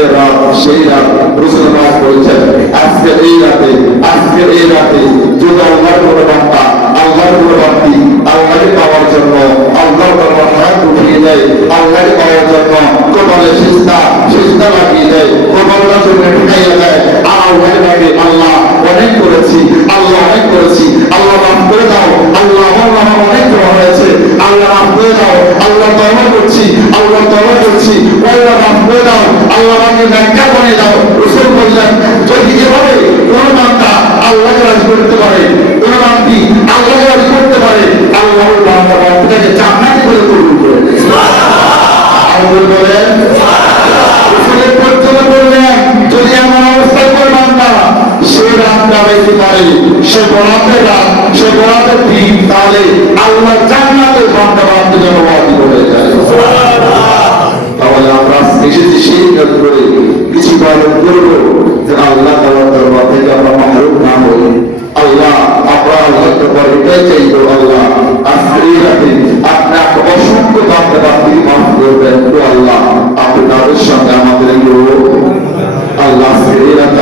আজকের রাত সেই রাত রাসূল পাক বলেছেন আজকের এই রাতে যদি আল্লাহর কোনো বান্দা আল্লাহর কোনো বান্দি আল্লাহকে পাওয়ার জন্য আল্লাহর দরবার হাত উঠিয়ে দেয়, আল্লাহকে পাওয়ার জন্য কপালে সিজদা লাগিয়ে দেয়, কপালটা জন্য ঠেকাইয়া দেয় আর আল্লাহকে ডাকে আল্লাহ অনেক করেছি, আল্লাহ অনেক করেছি, আল্লাহ মাফ করে দাও, আল্লাহ আমার অনেক করা হয়েছে, আল্লাহ মাফ করে দাও, আল্লাহ তওবা করছি, আল্লাহ মাফ করে দাও, আল্লাহ আমাকে নেককার বানিয়ে দাও। রাসূল বললেন যদি এভাবে কোন বান্দা আল্লাহকে রাজি করতে পারে, কোন বান্দি আল্লাহকে রাজি করতে পারে, আল্লাহর বান্দা বান্দাকে জান্নাতে করে কবুল করে দেয়। সুবহানাল্লাহ বলেন। রাসূলের পর্যন্ত বললেন যদি এমন অবস্থা করে বান্দা সে রাত কাটাইতে পারে, সে বরাতের দিন, তাহলে আল্লাহ জান্নাতের বান্দা বান্দার জন্য ওয়াজিব হয়ে যায়। তাহলে আমরা এসেছি সেই কাজ করে কিছু পালন করবো যে আল্লাহ তাআলার দরবার থেকে আমরা মাহরুম না হই। আল্লাহ আমরা আল্লাহর দরবারে এটাই চাইবো, আল্লাহ আজকের এই রাতে আপনি অসংখ্য বান্দা বান্দিকে মাফ করবেন। তো আল্লাহ আপনি তাদের সঙ্গে আমাদের আল্লাহ আজকের এই রাতে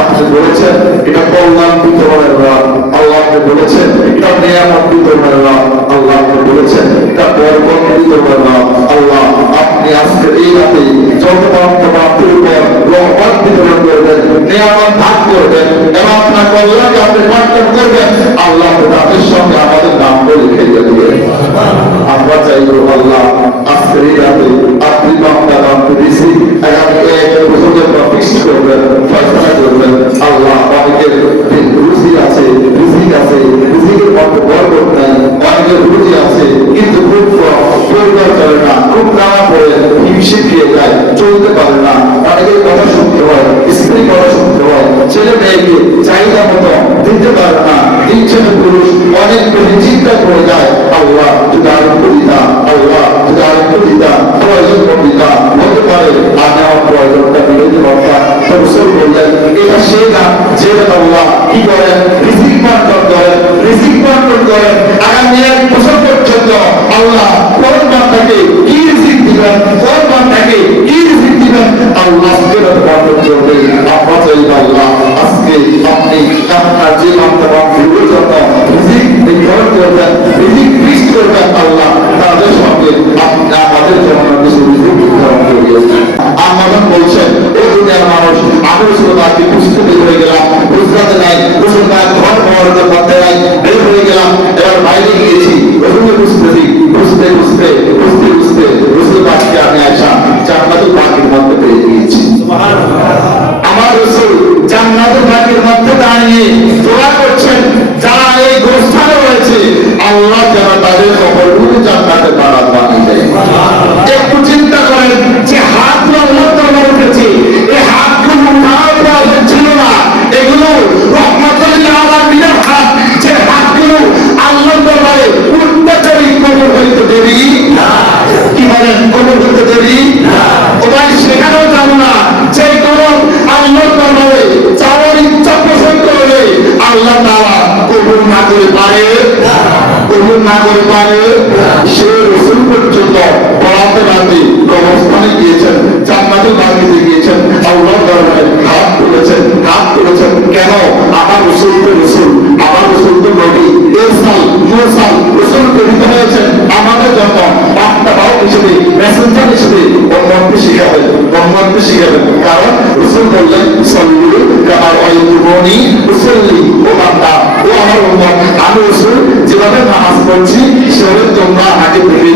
আপনি বলেছেন এটা কল্যাণ বিতরণের রাত, আল্লাহ আপনি বলেছেন এটা নিয়ামত বিতরণের রাত, আল্লাহ আপনি বলেছেন এটা বরকত বিতরণের রাত। আল্লাহ আপনি আজকের এই রাতে যত বান্দাদের উপর রহমত বিতরণ করবেন, নিয়ামত ভাগ করবেন এবং আপনার কল্যাণকে আপনি বন্টন করবেন। আল্লাহ তাদের সঙ্গে আমাদের নামটা লিখে দেবেন। আমরা চাইবো আল্লাহ আজকের এই রাতে আপনি বান্দা রিজিক আগামী এক বছরের পর ফিক্সড করবেন, ফয়সালা করবেন। আল্লাহ অনেকের রিজিক আছে, রিজিকের মধ্যে বরকত নাই, অনেকের রুজি আছে কিন্তু খুব পরিবার চলে না, খুব টানা পড়ে হিমশিম খেয়ে যায়, চলতে পারে না, অনেকের কথা শুনতে হয়, স্ত্রী কথা শুনতে হয়, ছেলে মেয়েকে চাহিদা মতো দিতে পারে না, দিচ্ছে না পুরুষ, অনেক চিন্তা করে যায়। আল্লাহ যদি আরেকটু দিতা, আল্লাহ যদি আরেকটু দিতা, প্রয়োজন দিতা হতে পারে আমি আমার প্রয়োজনটা মিলাইতে পারতাম। রাসূল বললেন এটা সেই না যে আল্লাহ কি করেন রিজিক বন্টন করেন আগামী এক বছর পর্যন্ত। আল্লাহ কোন বান্দাকে কি রিজিক দিবেন, কোন বান্দাকে কি রিজিক দিবেন আল্লাহ বন্টন করবে। আমরা চাই আল্লাহ আজকে আপনি আপনার যে বান্দা বান্দির জন্য রিজিক নির্ধারণ করবেন, রিজিক ফিক্স করবেন, আল্লাহ তাদের সঙ্গে আপনি আমাদের জন্য কিছু রিজিক নির্ধারণ করিয়েছেন। আমাদের বলছেন এই দুনিয়ার মানুষ আমি রাসূলকে বুঝতে বের হয়ে গেলাম, বুঝতে নাই রাসূলকে ঘর মহল্লার মধ্যে নাই বের হয়ে গেলাম, এবার বাইরে গিয়েছি রাসূলকে বুঝতে রাসূল পাককে আমি আয়েশা জান্নাতুল বাকির মধ্যে পেয়ে গিয়েছি। সুবহানাল্লাহ। আমার রাসূল জান্নাতুল বাকির মধ্যে দাঁড়িয়ে দোয়া করছেন যারা এই গোস্থানে রয়েছে আল্লাহ যেন তাদের কবরগুলো জান্নাতে বারাত বানিয়ে দেয়। একটু চিন্তা করেন যে হাতগুলো আল্লাহর দরবারে উঠেছে, এই হাতগুলো উঠানোর প্রয়োজন ছিল না, এগুলো রহমতুল আলামিনের হাত, যে হাতগুলো আল্লাহর দরবারে উঠতে চাই কবর হইতে দেরি না। কি বলেন কবর হইতে দেরি না? ওটাই সেখানেও যাব না যে কবর আল্লাহর দরবারে যাওয়ার ইচ্ছা পোষণ করলে আল্লাহ তাআলা কবুল না করে পারে, কবুল না করে পারে। সে রাসূল পর্যন্ত বরাতে রাতে কবরস্থানে গিয়েছেন, জান্নাতুল বাকিতে গিয়েছেন, আল্লাহর দরবারে হাত তুলেছেন। কেন? আমার রাসূল তো রাসূল, আমার রাসূল তো নবী, ইরসাল মুরসাল, রাসূল প্রেরিত হয়েছেন আমাদের জন্য বার্তাবাহক হিসেবে, মেসেঞ্জার হিসেবে উম্মতকে শিখাবেন। কারণ রাসূল বললেন সাল্লু কামা রাআইতুমুনি উসাল্লি, ও বান্দা, ও আমার উম্মত, আমি রাসূল যেভাবে নামাজ পড়ছি সেভাবে তোমরা আগে থেকে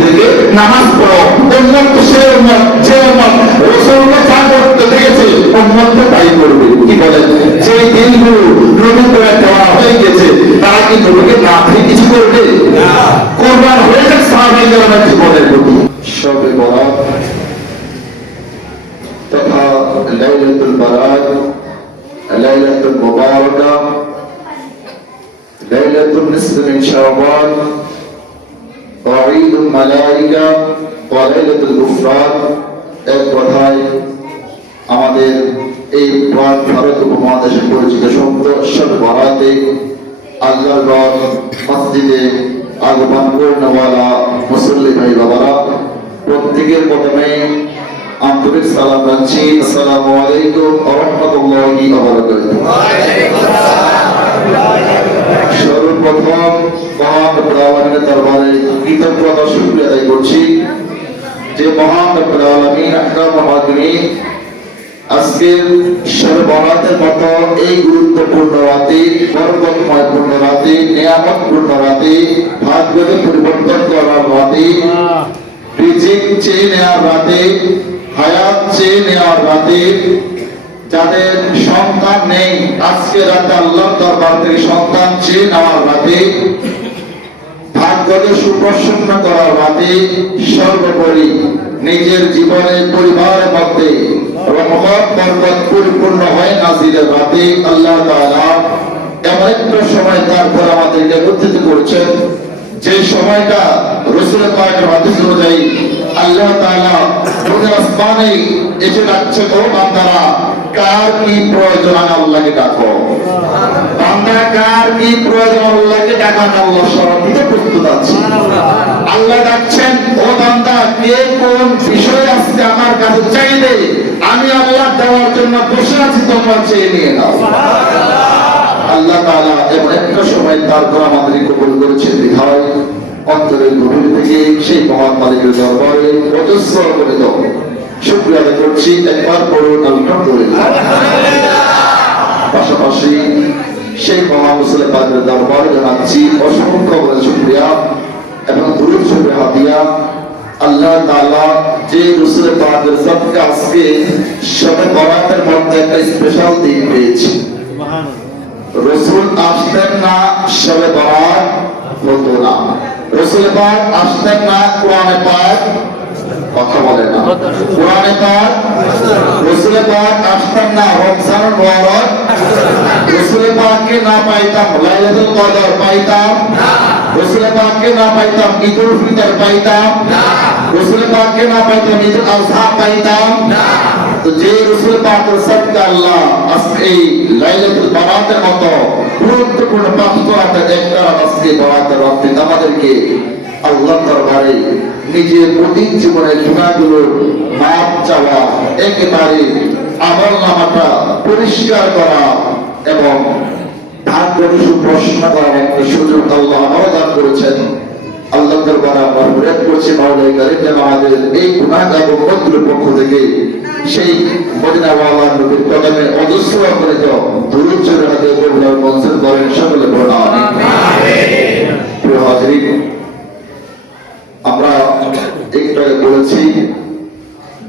নামাজ পড়ো। উম্মত তো সে উম্মত যে উম্মত রাসূলকে যা করতে দেখেছে উম্মতকে তাই করবে। কি বলেন? যে দিনগুলো নবী করে দেওয়া হয়ে গেছে তারা কি নবীকে না দিয়ে কিছু করবে না? কোরবান হয়ে যাক সাহাবায়ে-কেরামের জীবনের প্রতি। শবে বরাত তথা লাইলাতুল বারাত, লাইলাতুল মুবারাকা, লাইলাতুল নিসফ মিন শাওয়াল, ঈদুল মালাইকা ওয়া লাইলাতুল গুফরান, এক কথায় আমাদের এই ভারত উপমহাদেশে পরিচিত শবে বরাতে আল্লাহর ঘর মসজিদে আগমন করনেওয়ালা মুসল্লি ভাই বাবারা, প্রত্যেকের প্রথমে আন্তরিক সালাম জানাচ্ছি। আসসালামু আলাইকুম ওয়া রাহমাতুল্লাহি ওয়া বারাকাতুহু। সর্বপ্রথম মহান রব্বুল আলামিনের দরবারে কৃতজ্ঞতা শুকরিয়া আদায় করছি যে মহান রব্বুল আলামিন আকরামুল হাকিমিন আজকের শবে বরাতের মতো এই গুরুত্বপূর্ণ রাতে, বরকতময় পূর্ণ রাতে, নিয়ামতপূর্ণ রাতে, ভাগ্যকে পরিবর্তন করার রাতে, রিজিক চেয়ে নেওয়ার রাতে, হায়াত চেয়ে নেওয়ার রাতে, যাদের সন্তান নেই আজকে রাতে আল্লাহর দরবার থেকে সন্তান চেয়ে নেওয়ার রাতে, ভাগ্যকে সুপ্রসন্ন করার রাতে, সর্বোপরি নিজের জীবনের পরিবারের মধ্যে রহমত বরকত পরিপূর্ণ হয় নাজিরের রাতে আল্লাহ তাআলা এমন একটা সময় তারপর আমাদেরকে একত্রিত করেছেন যে সময়টা রাসূল পাকের হাদিস অনুযায়ী আল্লাহ তাআলা দুনিয়ার আসমানে এসে ডাকছে, ও বান্দারা কার কি প্রয়োজন আল্লাহকে ডাকো। বান্দা কার কি প্রয়োজন আল্লাহকে ডাকার আল্লাহ শরণ দিতে প্রস্তুত আছে। আল্লাহ ডাকছেন, ও বান্দা কে কোন বিষয় আজকে আমার কাছে চাইবে, আমি আল্লাহ দেওয়ার জন্য বসে আছি, তোমরা চেয়ে নিয়ে নাও। আল্লাহ তাআলা এমন একটা সময় তারপর আমাদের কবুল করেছেন বিধায় অন্তরের গভীর থেকে সেই মহান মালিকের দরবারে অজস্র করে দাও শুকরিয়া আদায় করছি। একবার পড়ুন আলহামদুলিল্লাহ। পাশাপাশি সেই মহান রাসূলের পাকের দরবারে জানাচ্ছি অসংখ্য বড় শুকরিয়া এবং দুরূদ শরীফ হাদিয়া। আল্লাহ তাআলা যে রাসূলের পাকের সদকা আজকে শবে বরাতের মধ্যে একটা স্পেশাল দিন পেয়েছি। রাসূল আসতেন না, শবে বরাত হতো না। রাসূল পাক আসতেন না, কোরআনে পাক কথা বলে না, কোরআনে পাক রাসূল পাক আসতেন না, রমজানুল মুবারক রাসূল পাককে না পাইতাম, লাইলাতুল কদর পাইতাম না, রাসূল পাককে না পাইতাম, ঈদুল ফিতর পাইতাম না, রাসূল পাককে না পাইতাম, ঈদুল আযহা পাইতাম না। তো যে রাসূল পাকের সদকা আল্লাহ আজকে এই লাইলাতুল বারাতের মতো গুরুত্বপূর্ণ পাঁচটা একটা আজকে বরাতের রাতে আমাদেরকে আল্লাহর দরবারে নিজের প্রতিদিন জীবনের গুনাহগুলোর মাপ চাওয়া, একেবারে আমলনামাটা পরিষ্কার করা এবং ভাগ্যকে সুপ্রসন্ন করার একটা সুযোগ আল্লাহ আমাদের দান করেছেন। আল্লাহর দরবারে আমরা অনুরোধ করছি মাওলাই কারীম যেন আমাদের এই গুনাহগার উম্মতগুলোর পক্ষ থেকে সেই মদিনাওয়ালা নবীর কদমে অজস্র করে দাও দুরূদ শরীফ হাদিয়া কবুল মঞ্জুর করেন সকলে বলুন আমিন। প্রিয় হাজিরিন, আমরা একটু আগে বলেছি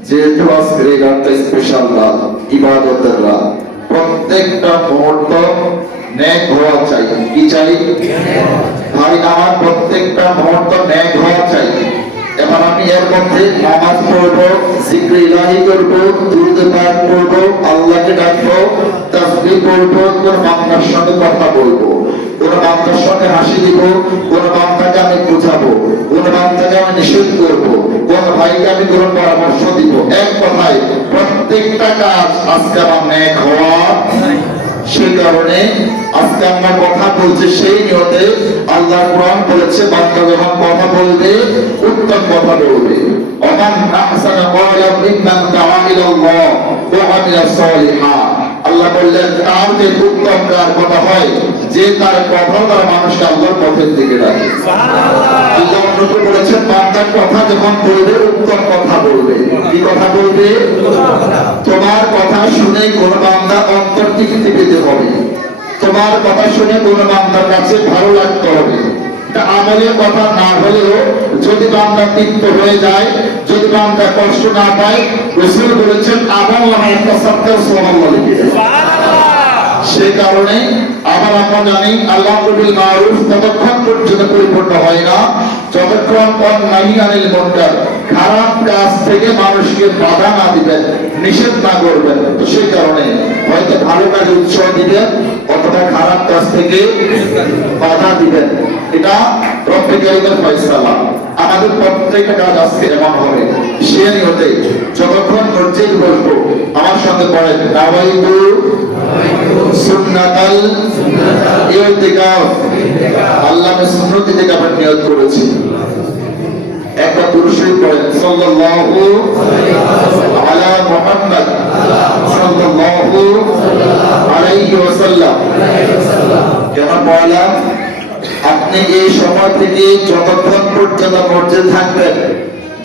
যেহেতু আজকের এই রাতটা স্পেশাল রাত, ইবাদতের রাত, প্রত্যেকটা মুহূর্ত নেক হওয়া চাই। কি চাই ভাই আমার? প্রত্যেকটা মুহূর্ত নেক হওয়া চাই। এবার আমি এর মধ্যে নামাজ পড়বো, জিক্র ইলাহি করবো, দুরূদ পাক পড়বো, আল্লাহকে ডাকবো, তাসবিহ পড়বো, কোন বান্দার সঙ্গে কথা বলবো, কোন বান্দার সঙ্গে হাসি দিব, কোন বান্দাকে আমি বুঝাবো, কোন বান্দাকে আমি নিষেধ করবো, কোন ভাইকে আমি কোন পরামর্শ দিব। এক কথায় প্রত্যেকটা কাজ আজকে আমার নেক হওয়া। সেই কারণে আজকে আমরা কথা বলছি সেই নিয়তে আল্লাহ কোরআন বলেছে বান্দা যখন কথা বলবে উত্তম কথা বলবে। ওমান আহসানা ক্বাওলাম মিম্মান দাআ ইলাল্লাহ ওয়া আমিলা সালিহান। আল্লাহ বললেন তার যে উত্তম কার কথা হয় যে তার কথা তার মানুষকে আল্লাহর পথের দিকে ডাকে। সুবহানাল্লাহ। আল্লাহ অনুরোধ করেছেন বান্দার কথা যখন বলবে উত্তম কথা বলবে। কি কথা বলবে? তোমার কথা শুনে কোন বান্দা অন্তর থেকে পেতে হবে, তোমার কথা শুনে কোন বান্দার কাছে ভালো লাগতে হবে। এটা আমলের কথা না হলেও যদি বান্দা তৃপ্ত হয়ে যায়, যদি বান্দা কষ্ট না পায়, রাসূল বলেছেন আমল নামায় একটা সত্তর সুবহানাল্লাহ লিখে দেয়। সেই কারণে আবার আমরা জানি আল্লাহ বিল মারুফ ততক্ষণ পর্যন্ত পরিপূর্ণ হয় না যতক্ষণ নাহি আনিল মুনকার খারাপ কাজ থেকে মানুষকে বাধা না দিবেন, নিষেধ না করবেন। তো সেই কারণে হয়তো ভালো কাজে উৎসাহ দিবেন অথবা খারাপ কাজ থেকে বাধা দিবেন। এটা রব্বুল কারীমের ফয়সালা। আমাদের প্রত্যেকটা কাজ আজকে এমন হবে সে নিয়তে যতক্ষণ মসজিদ বসবো আমার সঙ্গে পড়েন নাওয়াইতু সুন্নাতাল ইতিকাফ। আল্লাহ সুন্নত ইতিকাফের নিয়ত করেছি। একটা দুরূদ শরীফ পড়েন, সাল্লাল্লাহু আলা মুহাম্মদ সাল্লাল্লাহু আলাইহি ওয়াসাল্লাম। কেন বললাম? আপনি এই সময় থেকে যতক্ষণ পর্যন্ত মসজিদে থাকবেন,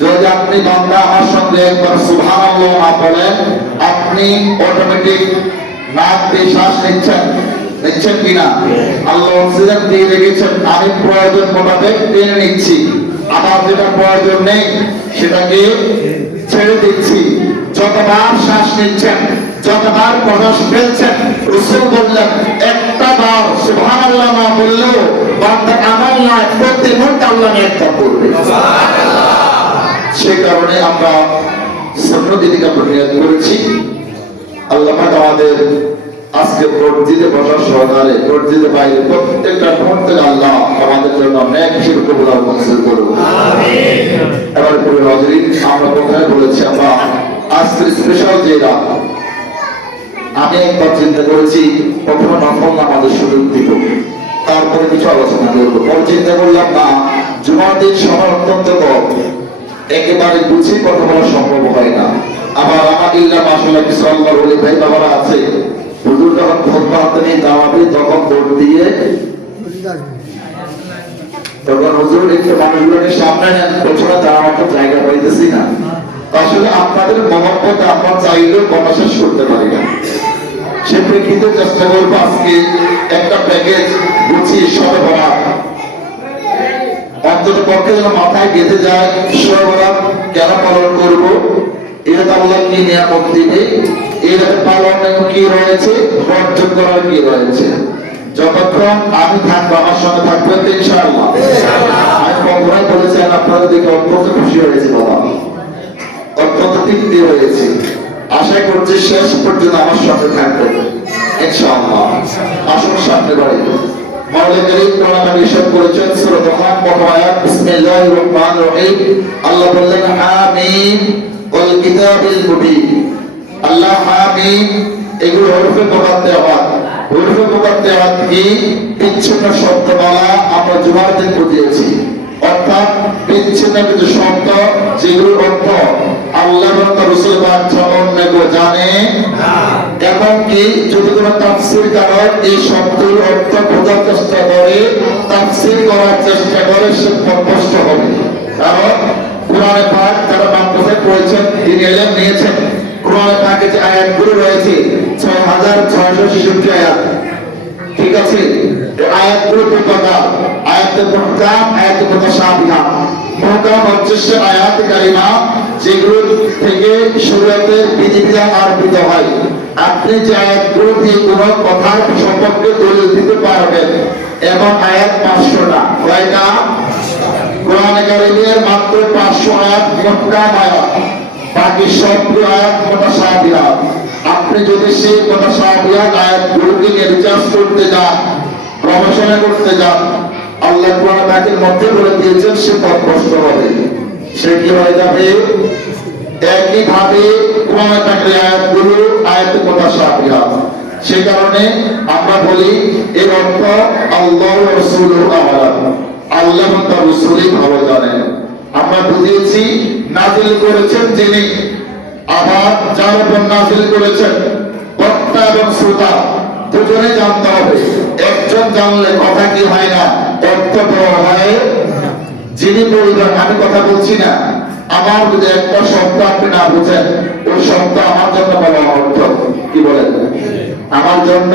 যদি আপনি বান্দা আমার সঙ্গে একবার সুবহানাল্লাহ না বলেন, আপনি অটোমেটিক নাক দিয়ে শ্বাস নিচ্ছেন কিনা? আল্লাহ অক্সিজেন দিয়ে রেখেছেন, আমি প্রয়োজন মোতাবেক টেনে নিচ্ছি, আমার যেটা প্রয়োজন নেই সেটাকে ছেড়ে দিচ্ছি। যতবার শ্বাস নিচ্ছেন, যতবার প্রশ্বাস ফেলছেন, রাসূল বললেন একটা বার সুবহানাল্লাহ না বললেও বান্দার আমল না প্রতি মুহূর্তে আল্লাহ নিয়াত করবে। সে কারণে আমরা সুন্নাত দিকে নিয়াত করেছি। আল্লাহ পাক আমাদের আজকে মসজিদে বসার সহকারে মসজিদে বাইরে প্রত্যেকটা মুহূর্তে আল্লাহ আমাদের জন্য নেক হিসেবে কবুল আর মঞ্জুর করুন, আমিন। এবার পরে হাজিরিন, আমরা প্রথমে বলেছি আমরা আজকে স্পেশাল যে রাত, আমি একবার চিন্তা করেছি প্রথমে নফল নামাজের সুযোগ দিব, তারপরে কিছু আলোচনা করবো। পরে চিন্তা করলাম না, জুমার দিন সময় অত্যন্ত কম, একেবারে গুছিয়ে কথা বলা সম্ভব হয় না। আবার আমার ইল্লা মাশাআল্লাহ কিছু আল্লাহর ওলি ভাই বাবারা আছে, হুজুর যখন খুতবা হাতে নিয়ে দাঁড়াবে তখন দৌড় দিয়ে তখন হুজুর একটু মানুষগুলোকে সামনে নেন, পেছনে দাঁড়ানোর তো জায়গা পাইতেছি না। আসলে আপনাদের মহব্বত আমরা চাইলেও কথা শেষ করতে পারি না। সে প্রেক্ষিতে চেষ্টা করবো আজকে একটা প্যাকেজ গুছিয়ে সবে ভরা, অন্তত পক্ষে যেন মাথায় গেঁথে যায় সবে ভরা কেন পালন করবো, এটা আল্লাহ কি নিয়ামত দিবে, এর পালন কি রয়েছে, বর্জন করার কি রয়েছে। যতক্ষণ আমি থাকবো, আমার সঙ্গে থাকবেন ইনশাআল্লাহ। আমি কখনোই বলেছেন আপনাদের দেখে অত্যন্ত খুশি হয়েছে বাবা, অত্যন্ত তৃপ্তি হয়েছে। আশা করছি শেষ পর্যন্ত আমার সঙ্গে থাকবেন ইনশাআল্লাহ। আসুন সামনে বাড়ি মাওলানা কারীম কোরআনে ইরশাদ করেছেন সূরা দুখান প্রথম আয়াত, বিসমিল্লাহির রহমানির রহিম। আল্লাহ বললেন আমিন ওয়াল কিতাবিল মুবিন। আল্লাহ আমিন, এগুলো হরফে মুকাদ্দামাত। হরফে মুকাদ্দামাত কি? বিচ্ছিন্ন শব্দমালা আমরা জুমার দিন বুঝিয়েছি, অর্থাৎ বিচ্ছিন্ন কিছু শব্দ যেগুলোর অর্থ আল্লাহ এবং তার রাসূল পাক সামান্য জানে না। এমনকি যদি কোনো তাফসীরকার এই শব্দের অর্থ বোঝার চেষ্টা করে, তাফসীর করার চেষ্টা করে, সে পথভ্রষ্ট হবে। কারণ কোরআনে পাক যারা মাদ্রাসায় পড়েছেন, তিনি ইলম নিয়েছেন, কোরআনে পাকে যে আয়াতগুলো রয়েছে 6666 আয়াত, ঠিক আছে? এই আয়াতগুলো প্রকার আয়াতে মুহকাম, আয়াতে মুতাশাবিহা। মুহকাম হচ্ছে সে আয়াত কারিমা যেগুলো থেকে শরীয়তের বিধিবিধান আরোপিত হয়। আপনি যে আয়াতগুলো দিয়ে কোনো কথার সম্পর্কে দলিল দিতে পারবেন, এবং আয়াত 500টা, কয়টা? কোরআনে কারিমের মাত্র 500 আয়াত মুহকাম আয়াত, বাকি সবগুলো আয়াত মুতাশাবিহা। আপনি যদি সেই মুতাশাবিহা আয়াতগুলোকে রিসার্চ করতে যান, গবেষণা করতে যান, আল্লাহ কোরআন পাকের মধ্যে বলে দিয়েছেন সে পথভ্রষ্ট হবে, সে কি হয়ে যাবে? একই ভাবে কোরআন পাকের আয়াতগুলো আয়াতে মুতাশাবিহা। সে কারণে আমরা বলি এর অর্থ আল্লাহ ওয়া রাসূলুহু আ'লাম, আল্লাহ এবং তার রাসূলই ভালো জানেন। আমরা বুঝিয়েছি নাযিল করেছেন যিনি, আবার যার উপর নাযিল করেছেন বক্তা এবং শ্রোতা দুজনে জানতে হবে। একজন জানলে কথা কি হয় না, অর্থ দেওয়া হয়। যিনি বলবেন আমি কথা বলছি না, আমার যদি একটা শব্দ আপনি না বুঝেন, ওই শব্দ আমার জন্য বলা অর্থ কি বলেন? আমার জন্য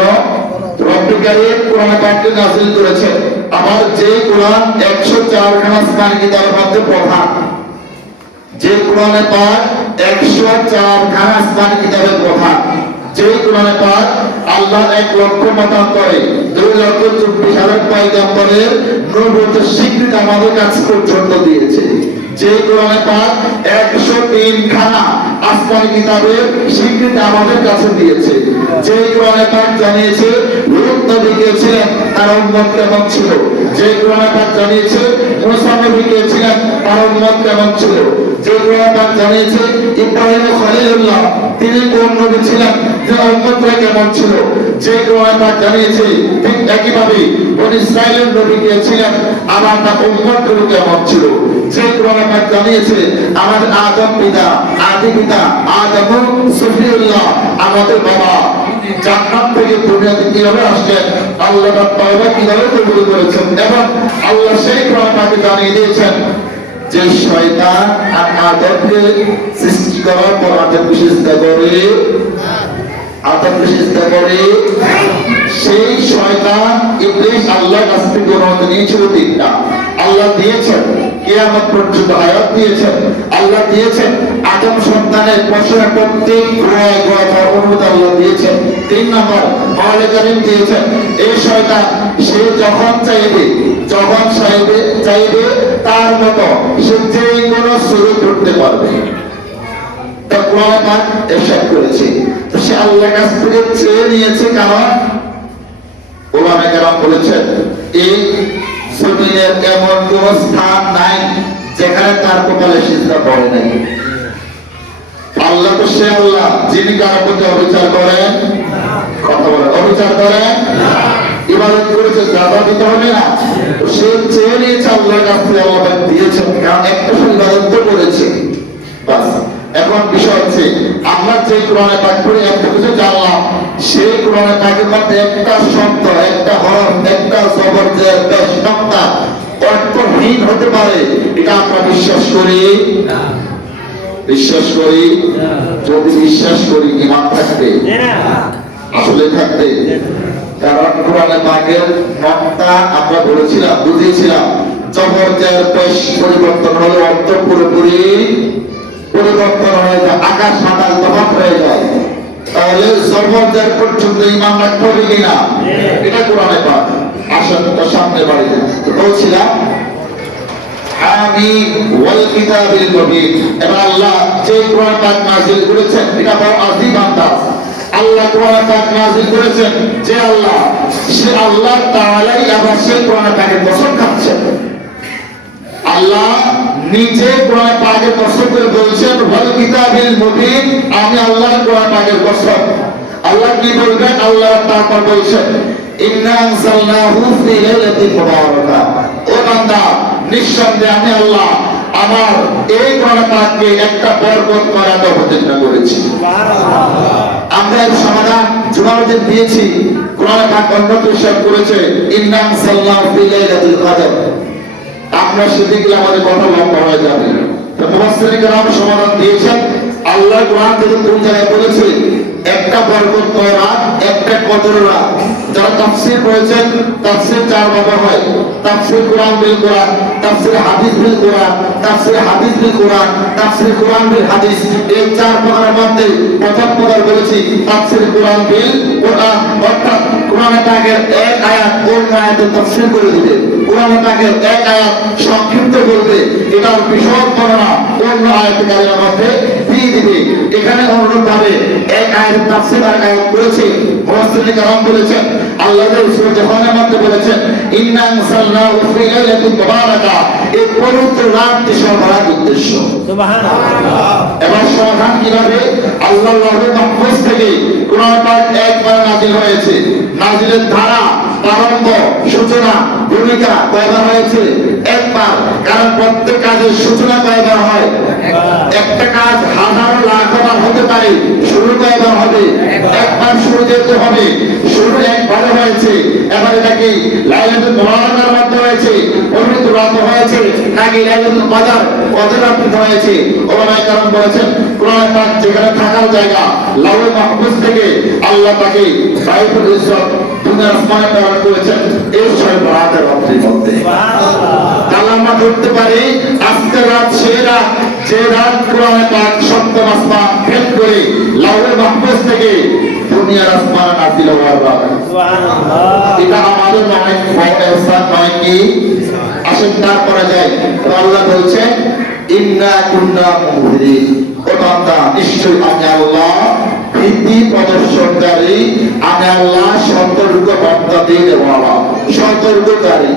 রব্বুল কারীম কোরআন পাকে নাযিল করেছেন। আমার যে কোরআন 104 খানা আসমানি কিতাবের মধ্যে প্রধান, যে কোরআনে পাক 104 খানা আসমানি কিতাবের প্রধান, যে কোরআনে পাক আল্লাহ 1 লক্ষ মতান্তরে 2,24,000 পয়গম্বরের নবুয়তের স্বীকৃতি আমাদের কাছে পর্যন্ত দিয়েছে, যে কোরআনে পাক 103 খানা আসমানি কিতাবের স্বীকৃতি আমাদের কাছে দিয়েছে, যে কোরআনে পাক জানিয়েছে লূত নবী কে ছিলেন, তার উম্মত কেমন ছিল, যে কোরআনে পাক জানিয়েছে মুসা নবী কে ছিলেন, তার উম্মত কেমন ছিল, যে কোরআনে পাক জানিয়েছে ইব্রাহিম খলিলুল্লাহ তিনি কোন নবী ছিলেন, যে উম্মতরা কেমন ছিল, যে কোরআন পাক জানিয়েছে ঠিক একইভাবে বনি ইসরাইলের নবী কে ছিলেন, আমার তা উম্মতগুলো কেমন ছিল, যে কোরআন পাক জানিয়েছে আমাদের আদম পিতা, আদি পিতা আদম সফিউল্লাহ আমাদের বাবা জান্নাত থেকে দুনিয়াতে কিভাবে আসলেন, আল্লাহ তাআলা তওবা কিভাবে কবুল করেছেন, এবং আল্লাহ সেই কোরআন পাকে জানিয়ে দিয়েছেন যে শয়তান আর আদমকে সৃষ্টি করার পর আদমকে সিজদা করে সেই শয়তান ইবলিস আল্লাহর কাছ থেকে অনুমতি নিয়েছিল তিনটা। আল্লাহ দিয়েছেন কিয়ামত পর্যন্ত আয়াত দিয়েছেন, আল্লাহ দিয়েছেন আদম সন্তানের পশুর প্রত্যেক গ্রহে গ্রহে অনুমতি আল্লাহ দিয়েছেন। 3 নম্বর মাওলা কারীম দিয়েছেন এই শয়তান সে যখন চাইবে তার মতো সে যে কোনো সুরত করতে পারবে। তা কোরআন পাক ইরশাদ করেছে, তো সে আল্লাহর কাছ থেকে চেয়ে নিয়েছে, কারণ ওলামা কেরাম বলেছেন এই জমিনের এমন কোন স্থান নাই যেখানে তার কপালে সিজদা পড়ে নাই। আল্লাহ তো সে আল্লাহ যিনি কারো প্রতি অবিচার করেন, কথা বলেন অবিচার করেন, ইবাদত করেছে জাযা দিতে হবে না, সে চেয়ে নিয়েছে আল্লাহর কাছ থেকে, আল্লাহ দিয়েছেন, কারণ একটা ইবাদত তো করেছে। বাস এখন বিষয় হচ্ছে আমরা যে কোরআনে পাক পড়ে এত কিছু জানলাম, সেই কোরআনে পাকের মধ্যে একটা শব্দ, একটা হরফ, একটা জবর, জের, পেশ, নক্তা অর্থহীন হতে পারে, এটা আমরা বিশ্বাস করি না। যদি বিশ্বাস করি ঈমান থাকবে, আসলে থাকবে। কারণ কোরআনে পাকের নক্তা আমরা বলেছিলাম, বুঝিয়েছিলাম জবর, জের, পেশ পরিবর্তন হলে অর্থ পুরোপুরি পরিবর্তন হয়ে যায়, আকাশ পাতাল তফাৎ হয়ে যায়। তাহলে জবরদার পর্যন্ত ঈমান রাখতে হবে কিনা, এটা কোরআনে পাক। আসেন তো সামনে বাড়িতে বলছিলাম আমিন ওয়াল কিতাবিল মুবিন। এবার আল্লাহ যে কোরআন পাক নাযিল করেছেন এটা বড় আযীম আন্দাজ। আল্লাহ কোরআন পাক নাযিল করেছেন যে আল্লাহ, সে আল্লাহ তাআলাই আবার সেই কোরআন পাকের কসম খাচ্ছেন। আল্লাহ নিজে কোরআন পাকের কসম করে বলছেন ওয়াল কিতাবিল মুবিন, আমি আল্লাহ কোরআন পাকের কসম। আল্লাহ কি বলবেন, আল্লাহ তারপর বলছেন ইন্না আনজালনাহু ফি লাইলাতিন মুবারাকা। ও বান্দা নিঃসন্দেহে আমি আল্লাহ আমার এই কোরআন পাককে একটা বরকত করাতে অবতীর্ণ করেছি। সুবহানাল্লাহ। আমরা এর সমাধান জুমাতে দিয়েছি। কোরআন পাক অন্যত্র ইরশাদ করেছে ইন্না আনজালনাহু ফি লাইলাতিল কদর। আমরা সেদিকে আমাদের কথা লম্বা হয়ে যাবে। তো মুফাসসিরিন কেরাম সমাধান দিয়েছেন, আল্লাহ কোরআন থেকে কোন জায়গায় বলেছে একটা বরকতময় রাত, একটা কদর রাত। যারা তাফসীর করেছেন, তাফসীর 4 ভাগে হয়: তাফসীর কোরআন বিল কোরআন, তাফসীর হাদিস বিল কোরআন, তাফসীর হাদিস বিল কোরআন, তাফসীর কোরআন বিল হাদিস। এই 4 প্রকারের মধ্যে প্রথম প্রকার বলেছি তাফসীর কোরআন বিল কোরআন, অর্থাৎ কোরআন পাকের এক আয়াত অন্য আয়াতের তাফসীর করে দিবে, কোরআন পাকের এক আয়াত সংক্ষিপ্ত বলবে, এটার বিশদ বর্ণনা অন্য আয়াতের মধ্যে দিয়ে দিবে। এখানে অনুরূপভাবে এক আয়াতের তাফসীর আর আয়াত করেছে। মুফাসসিরিন কেরাম বলেছেন আল্লাহ সূরা জাহানের মধ্যে বলেছেন ইন্না আনজালনাহু ফি লাইলাতিন মুবারাকা। এই পবিত্র রাতটি সর্বরাত উদ্দেশ্য। সুবহানাল্লাহ। এবার সমাধান কিভাবে? আল্লাহর লাউহে মাহফুজ থেকে কোরআন পাক একবার নাযিল হয়েছে। নাযিলের ধারা, প্রারম্ভ, সূচনা, ভূমিকা কয়বার হয়েছে? একবার। কারণ প্রত্যেক কাজের সূচনা কয়বার হয়? একটা কাজ হাজার লাখ বার হতে পারে, শুরু কয়বার হবে? একবার শুরু যেতে হবে, শুরু একবার হয়েছে। এবার এটা কি লাইলাতুল মুবারাকার মধ্যে হয়েছে, পবিত্র রাত হয়েছে, নাকি লাইলাতুল কদর কদর রাত হয়েছে? ওলামায়ে কেরাম বলেছেন কোরআন পাক যেখানে থাকার জায়গা লাউহে মাহফুজ থেকে আল্লাহ তাকে বাইতুল ইজ্জত দুনিয়ার আসমানে প্রেরণ করেছেন এই 6 রাতের মধ্যে। সুবহানাল্লাহ। তাহলে আমরা ধরতে পারি আজকের রাত সেই রাত যে রাত কোরআন পাক সপ্তম আসমান ভেদ করে লাউহে মাহফুজ থেকে দুনিয়ার আসমানে নাযিল হওয়ার রাত। সুবহানাল্লাহ। এটা আমাদের অনেক বড় ihsan নয় কি? আসেন তারপরে যাই। আল্লাহ বলছেন ইন্না কুন্না মুনজিরিন। ও বান্দা নিশ্চয়ই আমি আল্লাহ ভীতি প্রদর্শনকারী, আমি আল্লাহ সতর্ক বার্তা দিয়ে দেওয়ালা, সতর্ককারী।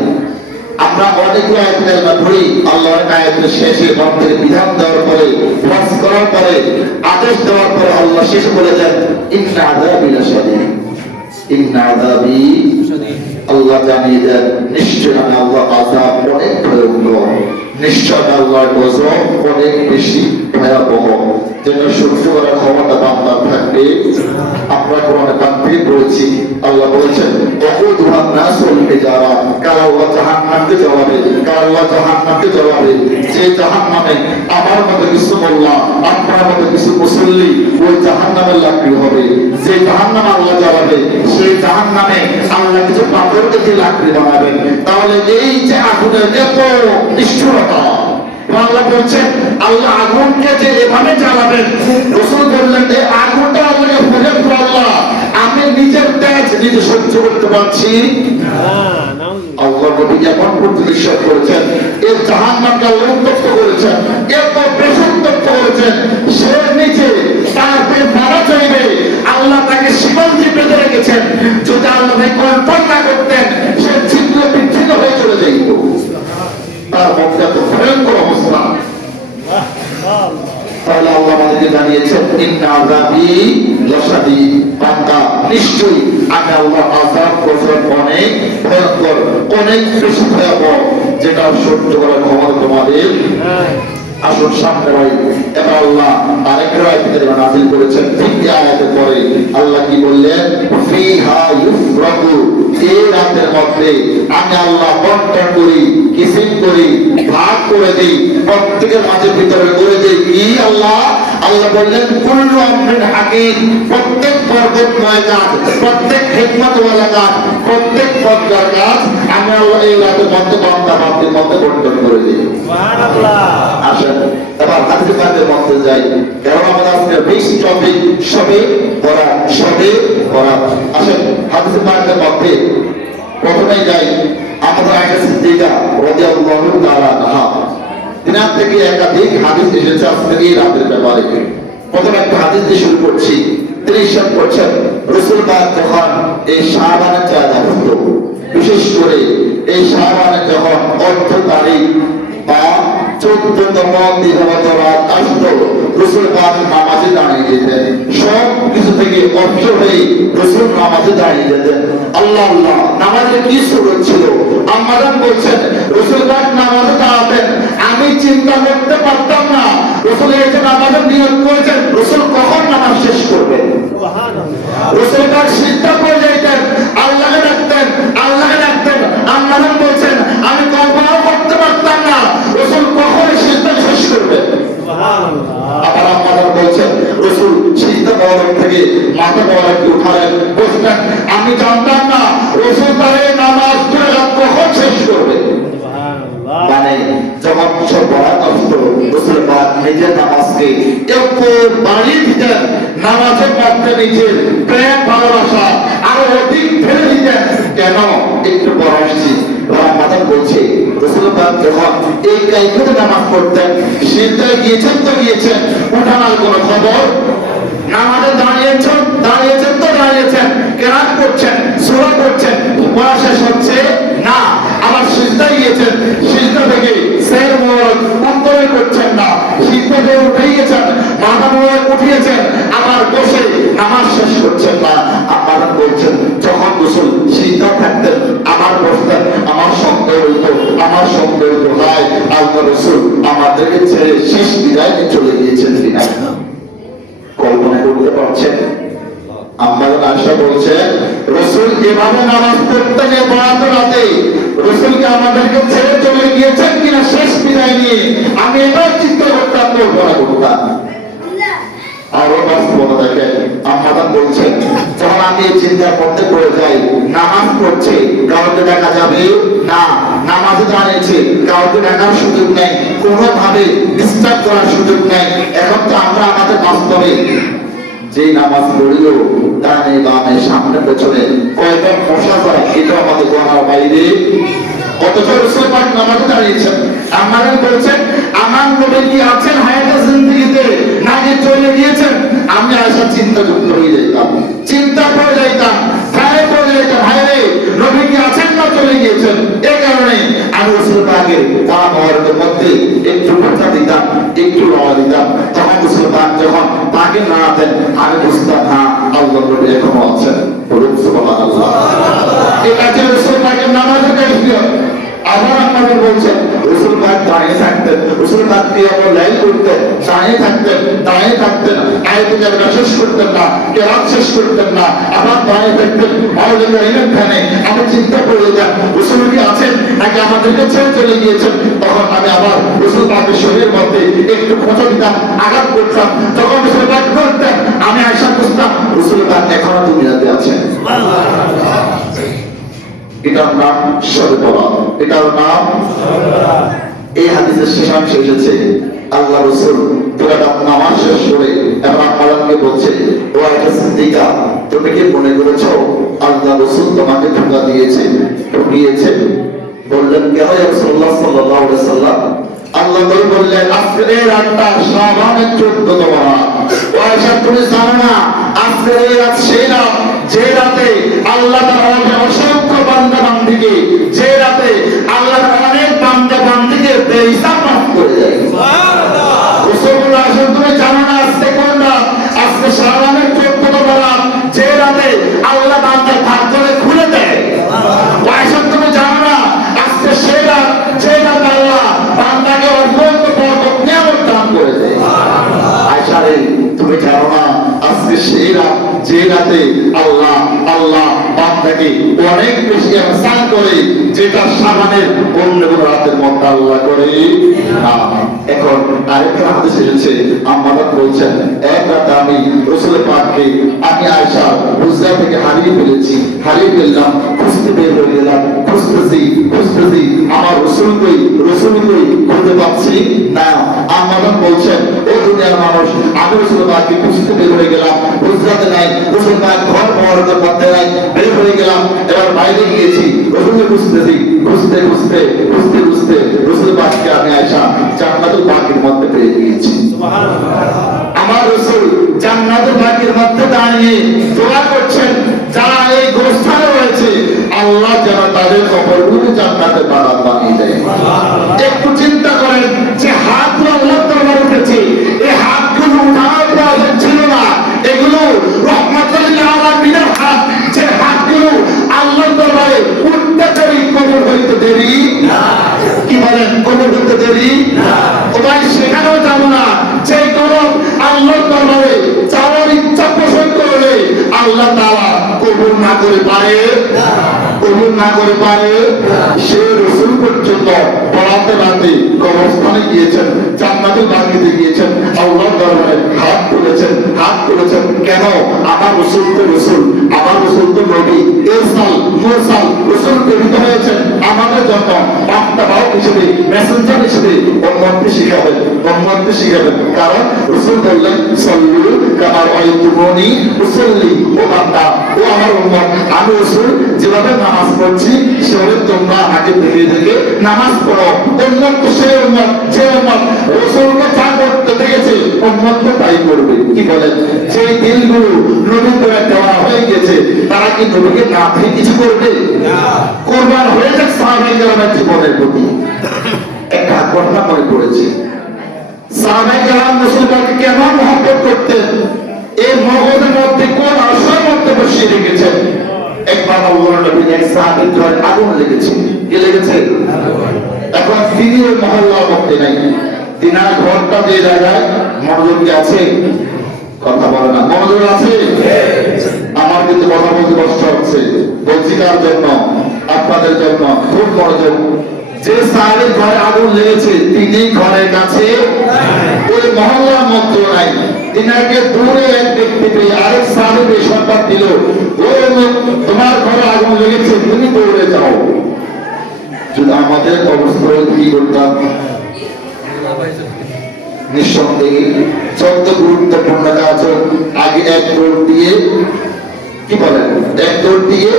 আমরা অনেকগুলো আয়াত কারিমা পড়ি, আল্লাহর আয়াতের শেষে রব্বের বিধান দেওয়ার পরে, ওয়াজ করার পরে, আদেশ দেওয়ার পরে আল্লাহ শেষে বলে দেন ইন্না আযাবি লাশাদীদ, ইন্না আযাবি, আল্লাহ জানিয়ে দেন নিশ্চয় আমি আল্লাহ আযাব অনেক ভয়ঙ্কর, নিশ্চয় আল্লাহর গজব অনেক বেশি ভয়াবহ। যেন সহ্য করার ক্ষমতা বান্দার থাকবে। আমরা কোরআনে পাক থেকে পড়েছি, আল্লাহ বলেছেন ওয়াকুদুহান নাসুল হিজারা, কাল আল্লাহ জাহান্নামকে জ্বালাবে, কাল আল্লাহ জাহান্নামকে জ্বালাবে, যে জাহান্নামে আমার মতো কিছু মোল্লা, আপনার মতো কিছু মুসল্লি ওই জাহান্নামের লাকড়ি হবে। যে জাহান্নাম আল্লাহ জ্বালাবে, সেই জাহান্নামে আল্লাহ কিছু পাথরকে দিয়ে লাকড়ি বানাবেন। তাহলে এই যে আগুনের এত নিষ্ঠুরতা, আল্লাহ বলছেন আল্লাহ আগুনকে যে এভাবে জ্বালাবেন, রাসূল বললেন এই আগুনটা আল্লাহকে বলে আল্লাহ আমি নিজের তেজ নিজে সহ্য করতে পারছি না। আল্লাহ নবী এমন প্রতিষ্ঠা করেছেন, এই জাহান্নামকে আল্লাহ উত্তপ্ত করেছেন, এত বেশি উত্তপ্ত করেছেন, সে নিজে তার পেট মারা চাইবে, আল্লাহ তাকে শিকল দিয়ে বেঁধে রেখেছেন। যদি আল্লাহ কল্পনা না করতেন, সে ছিন্ন বিচ্ছিন্ন হয়ে চলে যাইত। তার মধ্যে এত ভয়ঙ্কর অবস্থা। তাহলে আল্লাহ আমাদেরকে জানিয়েছেন ইন্না আযাবি লাশাদীদ, বান্দা নিশ্চয়ই আমি আল্লাহ আযাব করব অনেক ভয়ঙ্কর, অনেক বেশি ভয়াবহ, যেটা সহ্য করার ক্ষমতা তোমাদের। আসুন সামনে ভাই, এবার আল্লাহ আরেকটা আয়াত নাযিল করেছেন। ঠিক এই আয়াতের পরে আল্লাহ কি বললেন, ফিহা ইউফরাকু, এই রাতের মধ্যে আমি আল্লাহ বন্টন করি, কিসিম করি, ভাগ করে দিই, প্রত্যেকের মাঝে ভিতরে করে দিই। কি আল্লাহ? আল্লাহ বললেন কুল্লু আমরিন হাকিম, প্রত্যেক বরকতময় কাজ, প্রত্যেক হিকমতওয়ালা কাজ, প্রত্যেক পদ্মার কাজ আমি আল্লাহ এই রাতের মধ্যে বান্দা বান্দির মধ্যে বন্টন করে দিই। সুবহানাল্লাহ। আসেন এবার হাদিসের পাকের মধ্যে যাই, কারণ আমাদের আজকে বেশি টপিক সবে পড়া, সবে পড়া। আসেন হাদিসের পাকের মধ্যে প্রথমে যাই, আমাদের আয়েশা সিদ্দিকা রাদিয়াল্লাহু তাআলা আনহা তিনার থেকে একাধিক হাদিস এসেছে আজকে এই রাতের ব্যাপারে। প্রথমে একটা হাদিস দিয়ে শুরু করছি। তিনি ইরশাদ করছেন, রাসূল পাক যখন এই শাবানের চাঁদ আসতো, বিশেষ করে এই শাবানের যখন অর্ধ তারিখ বা 14তম দিবাগত রাত আসতো, রাসূল পাক নামাজে দাঁড়িয়ে যেতেন। সব কিছু থেকে অবসর হয়ে রাসূল নামাজে দাঁড়িয়ে যেতেন। আল্লাহ আল্লাহ, নামাজে কি সুরত ছিল! আমাদের বলছেন রাসূল পাক নামাজে দাঁড়াতেন, আমি চিন্তা করতে পারতাম না রাসূল এই যে নামাজের নিয়ত করেছেন, রাসূল কখন নামাজ শেষ করবেন। সুবহানাল্লাহ। রাসূল পাক সিজদা করে যাইতেন, আল্লাহকে ডাকতেন, আল্লাহকে ডাকতেন। আমাদের বলছেন আমি কল্পনাও করতে পারতাম না রাসূল কখন সিজদা শেষ করবেন। সুবহানাল্লাহ। আবার আমাদের বলছেন রাসূল সিজদা করার থেকে মাথা মোবারক উঠালেন, বলতেন আমি জানতাম না রাসূল তার এই নামাজ কখন শেষ করবে। সুবহানাল্লাহ। মানে যখন সব বরাত আসতো, রাসূল পাক নিজের নামাজকে একটু বাড়িয়ে দিতেন, নামাজের মধ্যে নিজের প্রেম ভালোবাসা আরো অধিক ফেলে দিতেন। কেন? একটু পর আসছি। আমাদের বলছে রাসূল পাক যখন এই কায়দাতে নামাজ পড়তেন, সিজদায় গিয়েছেন তো গিয়েছেন, উঠানোর কোনো খবর, নামাজে দাঁড়িয়েছেন দাঁড়িয়েছেন তো দাঁড়িয়েছেন, কেরাত করছেন, সূরা পড়ছেন, পড়া শেষ হচ্ছে না, আবার সিজদায় গিয়েছেন, সিজদা থেকে সের মোবারক উত্তরে করছেন না, সিজদা থেকে উঠে গিয়েছেন, মাথা মোবারক উঠিয়েছেন, আবার বসে নামাজ শেষ করছেন না। আপনারা বলছেন যখন রাসূল সিজদা থাকতেন, আমার বসতেন, আমার সন্দেহ হইতো, আমার সন্দেহ হইতো হায় আল্লাহ রাসূল আমাদেরকে ছেড়ে শেষ বিদায় নিয়ে চলে গিয়েছেন কিনা। কল্পনা করতে পারছেন? আমাদের আয়েশা বলছেন রাসূল এভাবে নামাজ পড়তেন বরাত রাতে, রাসূলকে আমাদেরকে ছেড়ে চলে গিয়েছেন কিনা শেষ বিদায় নিয়ে, আমি এবার চিন্তা করতাম, কল্পনা করতাম। আরো বাস্তবতা দেখেন, আমাদের বলছেন যখন আমি এই চিন্তার মধ্যে পড়ে যাই, নামাজ পড়ছে কাউকে দেখা যাবে না, নামাজে দাঁড়িয়েছে কাউকে দেখার সুযোগ নেই, কোনোভাবে ডিস্টার্ব করার সুযোগ নেই। এখন তো আমরা আমাদের বাস্তবে যে নামাজ পড়িও ডানে বামে সামনে পেছনে কয়টা মশা যায় এটা আমাদের জানার বাইরে। অথচ রাসূল পাক নামাজে দাঁড়িয়েছেন, আমাদের বলছেন আমার নবী কি আছেন হায়াতে জিন্দেগিতে নাকি চলে গিয়েছেন। আমি আয়েশা চিন্তাযুক্ত হয়ে যেতাম, চিন্তা করে যাইতাম, ভয়ে পড়ে যেতাম, হায় রে নবী কি আছেন না চলে গিয়েছেন। এই কারণে আমি সাহাবী বলছেন রাসূল পাক দাঁড়িয়ে থাকতেন, রাসূল পাক কিয়ামুল লাইল করতেন, দাঁড়িয়ে থাকতেন, দাঁড়িয়ে থাকতেন, আয়াতুল কারিমা শেষ করতেন না, কেরাত শেষ করতেন না, আবার দাঁড়িয়ে থাকতেন। মাওলানা ইমাম খানে আমি চিন্তা করে যান রাসূল কি আছেন নাকি আমাদেরকে ছেড়ে চলে গিয়েছেন। তখন আমি আবার রাসূল পাকের শরীরের মধ্যে একটু খোঁচা দিতাম, আঘাত করতাম। যখন রাসূল পাক করতেন আমি আয়েশা বুঝতাম রাসূল পাক এখনো দুনিয়াতে আছেন। এটার নাম শবে বরাত, এটার নাম। এই হাদিসের শেষাংশে এসেছে আল্লাহ রাসূল পুরোটা নামাজ শেষ করে এবার আল্লাহকে বলছে, ও আয়েশা সিদ্দিকা, তুমি কি মনে করেছো আল্লাহ রাসূল তোমাকে ধোঁকা দিয়েছে, ঠকিয়েছে? বললেন, কেন ইয়া রাসূলুল্লাহ সাল্লাল্লাহু আলাইহি সাল্লাম? আল্লাহ নবী বললেন, আজকের এই রাতটা শাবানের 14তম রাত। ও আয়েশা, তুমি জানো না আজকের এই রাত সেই রাত যে রাতে আল্লাহ তাআলা অসংখ্য বান্দা বান্দীকে, যে রাতে আল্লাহ অনেক বান্দা বান্দীকে বেহিসাব মাফ করে দেয়। সুবহানাল্লাহ। রাসূলুল্লাহ, তুমি জানো না আজকে কোন রাত? আজকে শাবানের 14তম রাত, যে রাতে আল্লাহ বান্দার ভাগ্যকে খুলে দেয়। সুবহানাল্লাহ। আয়েশা, তুমি জানো না আজকে সেই রাত যে রাতে আল্লাহ বান্দাকে অনন্ত বরকত নিয়ামত দান করে দেয়। সুবহানাল্লাহ। আয়েশা রে, তুমি জানো না আজকে সেই রাত যে রাতে আল্লাহ বান্দাকে অনেক বেশি ইহসান করে, যেটা শাবানের অন্য কোন রাতের মধ্যে আল্লাহ করে না। এখন আরেকটা হাদিস এসেছে, আম্মা বলছেন, এক রাতে আমি রাসূল পাককে, আমি আয়েশা হুজরা থেকে হারিয়ে ফেললাম, খুঁজতে বের হয়ে গেলাম, খুঁজতেছি আমার রাসূল কই খুঁজে পাচ্ছি না। আম্মা বলছেন, ও দুনিয়ার মানুষ, আমি রাসূল পাককে খুঁজতে বের হয়ে গেলাম, হুজরাতে নাই, রাসূল পাক ঘর মোবারকের মধ্যে নাই, বের হয়ে গেলাম, এবার বাইরে গিয়েছি, রাসূলকে খুঁজতে রাসূল পাককে আমি আয়েশা জান্নাতুল বাকির মধ্যে পেয়ে গিয়েছি। সুবহানাল্লাহ। আমার রাসূল জান্নাতুল বাকির মধ্যে দাঁড়িয়ে দোয়া করছেন, যারা এই গোরস্থানে রয়েছে আল্লাহ যেন তাদের কবরগুলো জান্নাতের বাগান বানিয়ে দেয়। একটু চিন্তা করেন যে হাতগুলো আল্লাহর দরবারে উঠেছে, এই হাতগুলো উঠার প্রয়োজন ছিল না, এগুলো রহমাতুল লিল আলামিনের হাত, যে হাতগুলো আল্লাহর দরবারে উঠতে দেরি, কবর হইতে দেরি না। কি বলেন, কবর হইতে দেরি না। ও ভাই, সেখানেও যাবো না, যে কবর আল্লাহর দরবারে যাওয়ার ইচ্ছা পোষণ করলে আল্লাহ তাআলা কবুল না করে পারে, সে রাসূল পর্যন্ত বরাতের রাতে কবরস্থানে গিয়েছেন, জান্নাতুল বাকিতে গিয়েছেন, আল্লাহর দরবারে হাত তুলেছেন। কেন? আমার রাসূল তো নবী, ইরসাল, মুরসাল, রাসূল প্রেরিত হয়েছেন আমাদের জন্য বার্তাবাহক হিসেবে, মেসেঞ্জার হিসেবে উম্মতকে শিখাবেন। কারণ রাসূল বললেন, সাল্লু কামা রাআইতুমুনি উসাল্লি। ও বান্দা, ও আমার উম্মত, আমি রাসূল যেভাবে নামাজ পড়ছি সেভাবে তোমরা আগে দেখে নামাজ পড়ো। উম্মত তো সেই উম্মত যে উম্মত রাসূলকে যা করতে দেখেছে উম্মত তো তাই করবে। কি বলেন? যে দিলগুলো নবী করে দেওয়া হয়ে গেছে, তারা কি নবীকে না দেখে কিছু করবে না? কুরবান হয়ে যাক সাহাবায়ে কেরামের জীবনের প্রতি। একটা ঘটনা মনে পড়েছে, সাহাবায়ে কেরাম রাসূলকে কেমন মহব্বত করতেন, এই মগজের মধ্যে কোন আশার মধ্যে বসিয়ে রেখেছেন। একবার আল্লাহর নবী এক সাহাবীর ঘরে আগুন লেগেছে। কি লেগেছে? এখন তিনি ওই মহল্লার মধ্যে নাই, তিনার ঘরটা যে জায়গায়, মনোযোগ কি আছে? কথা বলে না, মনোযোগ আছে? আমার কিন্তু কথা বলতে কষ্ট হচ্ছে, বলছি কার জন্য? আপনাদের জন্য। খুব মনোযোগ। যে সাহাবীর ঘরে আগুন লেগেছে তিনি ঘরের কাছে, ওই মহল্লার মধ্যে নাই। তিনাকে দূরে এক ব্যক্তি পেয়ে আরেক সাহাবী সংবাদ দিল, ও তোমার ঘরে আগুন লেগেছে, তুমি দৌড়ে যাও। যদি আমাদের অবস্থা কি করতাম? নিঃসন্দেহে যত গুরুত্বপূর্ণ কাজ আগে এক দৌড় দিয়ে, কি বলেন, এক দৌড় দিয়ে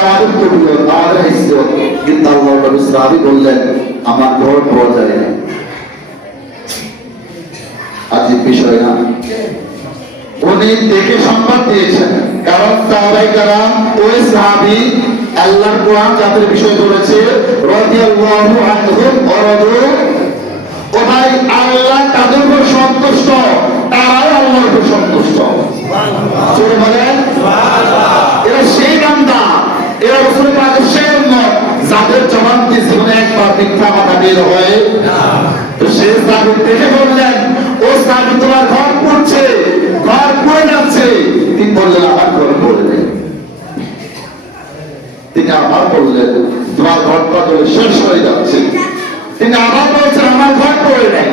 আমাদের কবুল, আমাদের হিসেব। কিন্তু আল্লাহর নবী সাহাবী বললেন, আমার ঘর পাওয়া যায় না। আজীব বিষয় না? উনি দেখে সংবাদ দিয়েছেন, কারণ সাহাবায়ে কেরাম ওই সাহাবী আল্লাহর কোরআন যাদের বিষয় বলেছে, রাদিয়াল্লাহু আনহুম ওয়া রাদু। ও ভাই, আল্লাহ তাদের উপর সন্তুষ্ট, তারাও আল্লাহর উপর সন্তুষ্ট। সুবহানাল্লাহ। জোরে বলেন সুবহানাল্লাহ। এরা সেই বান্দা, এরা রাসূল পাকের সেই উম্মত যাদের জবান দিয়ে জীবনে একবার মিথ্যা কথা বের হয় না। তো সে সাহাবী দেখে বললেন, ও সাহাবী তোমার ঘর পড়ছে, ঘর পড়ে যাচ্ছে। তিনি বললেন আমার ঘর পড়ে নেই। তিনি আবার বললেন তোমার ঘরটা শেষ হয়ে যাচ্ছে। তিনি আবার বলছেন আমার ঘর পড়ে নেই।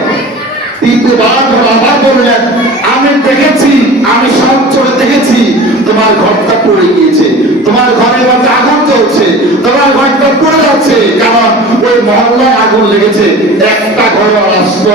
তিনবার আবার বললেন আমি দেখেছি, আমি সব চোখে দেখেছি তোমার ঘরটা পড়ে গিয়েছে, তোমার ঘরের মধ্যে আগুন জ্বলছে, তোমার ঘরটা পড়ে যাচ্ছে। কারণ ওই মহল্লায় আগুন লেগেছে, একটা ঘর রাস্ত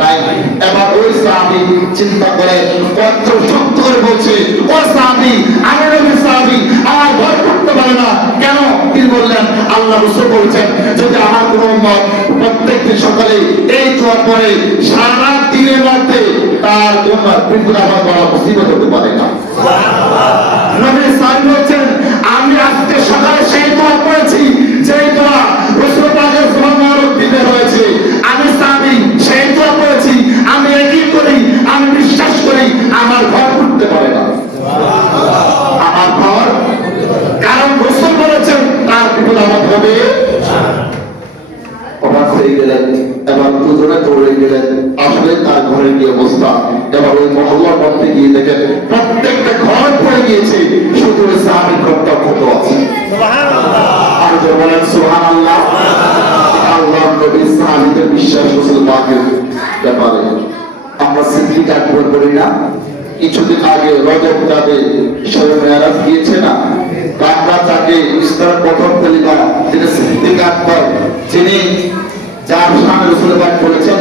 নাই। এবার ওই সাহাবী চিন্তা করে কত শক্ত করে বলছে, ও সাহাবী, আমি নবীর সাহাবী, আমার ঘর পড়তে পারে না কেন? তিনি বললেন আল্লাহ রাসূল বলেছেন যদি আমার কোনো উম্মত প্রত্যেকদিন সকালে এই দোয়া পড়ে সারা দিনের মধ্যে তার উম্মত বিপদ আমার বড় মুসিবত হতে পারে না। সুবহানাল্লাহ। নবী সাহেব বলেন আমি আজকে সকালে সেই দোয়া পড়েছি যেই দোয়া রাসূল পাকের সুন্নাহর দিতে হয়েছে। আমি সাহাবী সেই দোয়া পড়েছি, আমি একই করি, আমি বিশ্বাস করি আমার ঘর পড়তে পারে না। সুবহানাল্লাহ। আমার ঘর, কারণ রাসূল বলেছেন তার বিপদ আমার হবে না। অবাক হয়ে গেলেন, এবার দুজনে দৌড়ে গেলেন। আসলে তার ঘরের কি অবস্থা? এবার ওই মহল্লার মধ্যে গিয়ে দেখেন প্রত্যেকটা ঘর পড়ে গিয়েছে, শুধু ওই সাহাবীর ঘরটা ক্ষত আছে। সুবহানাল্লাহ। আর যে বলেন সুবহানাল্লাহ। আল্লাহর নবী সাহাবীদের বিশ্বাস রাসূল পাকের ব্যাপারে। আমরা সিদ্দিক আকবর বলি না, কিছুদিন আগে রজব রাতে শবে মেরাজ গিয়েছে না, আমরা তাকে ইসলামের প্রথম খলিফা যিনি সিদ্দিক আকবর, যিনি যার শান রাসূল পাক বলেছেন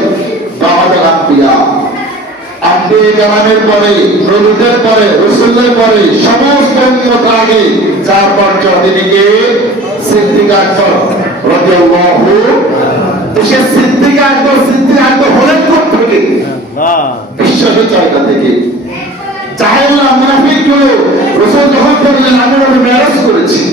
বাবাদের আম্বিয়া, আম্বিয়া কেরামের পরে, নবীদের পরে, রাসূলের পরে সমস্ত উম্মত আগে যার পর্যায়ে তিনি কে? সিদ্দিক আকবর রাদিয়াল্লাহু আনহু। সে সিদ্দিক আকবর হলেন কোথা থেকে? বিশ্বাসের জায়গা থেকে। জাহেলরা মুনাফিক গুলো রাসূল যখন বললেন আমি নবী মেরাজ করেছি,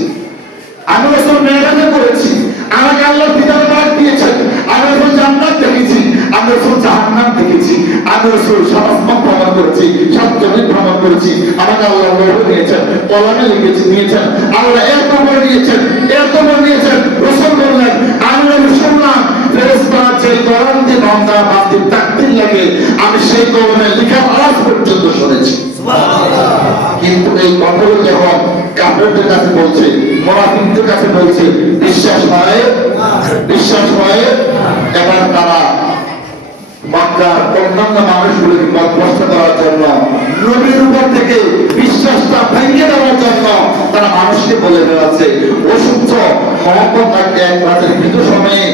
আমি রাসূল মেরাজে করেছি, আমাকে আল্লাহ দিদার পাক দিয়েছেন, আমি রাসূল জান্নাত দেখেছি, আমি রাসূল জাহান্নাম দেখেছি, আমি রাসূল সব আসমান ভ্রমণ করেছি, সব জমিন ভ্রমণ করেছি, আমাকে আল্লাহ লৌহ দিয়েছেন, কলমে লিখেছি নিয়েছেন, আল্লাহ এত বড় দিয়েছেন, এত বড় দিয়েছেন। রাসূল বললেন আমি নবী শুনলাম ফেরেশতারা যে কোরআন দিয়ে বান্দা বান্দির তাকবীর লাগে আমি সেই কোরআনে লেখার আওয়াজ পর্যন্ত শুনেছি। সুবহানাল্লাহ। কিন্তু এই কথাগুলো যখন কাফেরদের কাছে বলছে, মুনাফিকদের কাছে বলছে, বিশ্বাস হয় না, বিশ্বাস হয় না। এবার তারা মক্কার অন্যান্য মানুষগুলোকে পথভ্রষ্ট করার জন্য, নবীর উপর থেকে বিশ্বাসটা ভেঙে দেওয়ার জন্য তারা মানুষকে বলে বেড়াচ্ছে অসুস্থ মোহাম্মদ নাকি এক রাতের কিছু সময়ে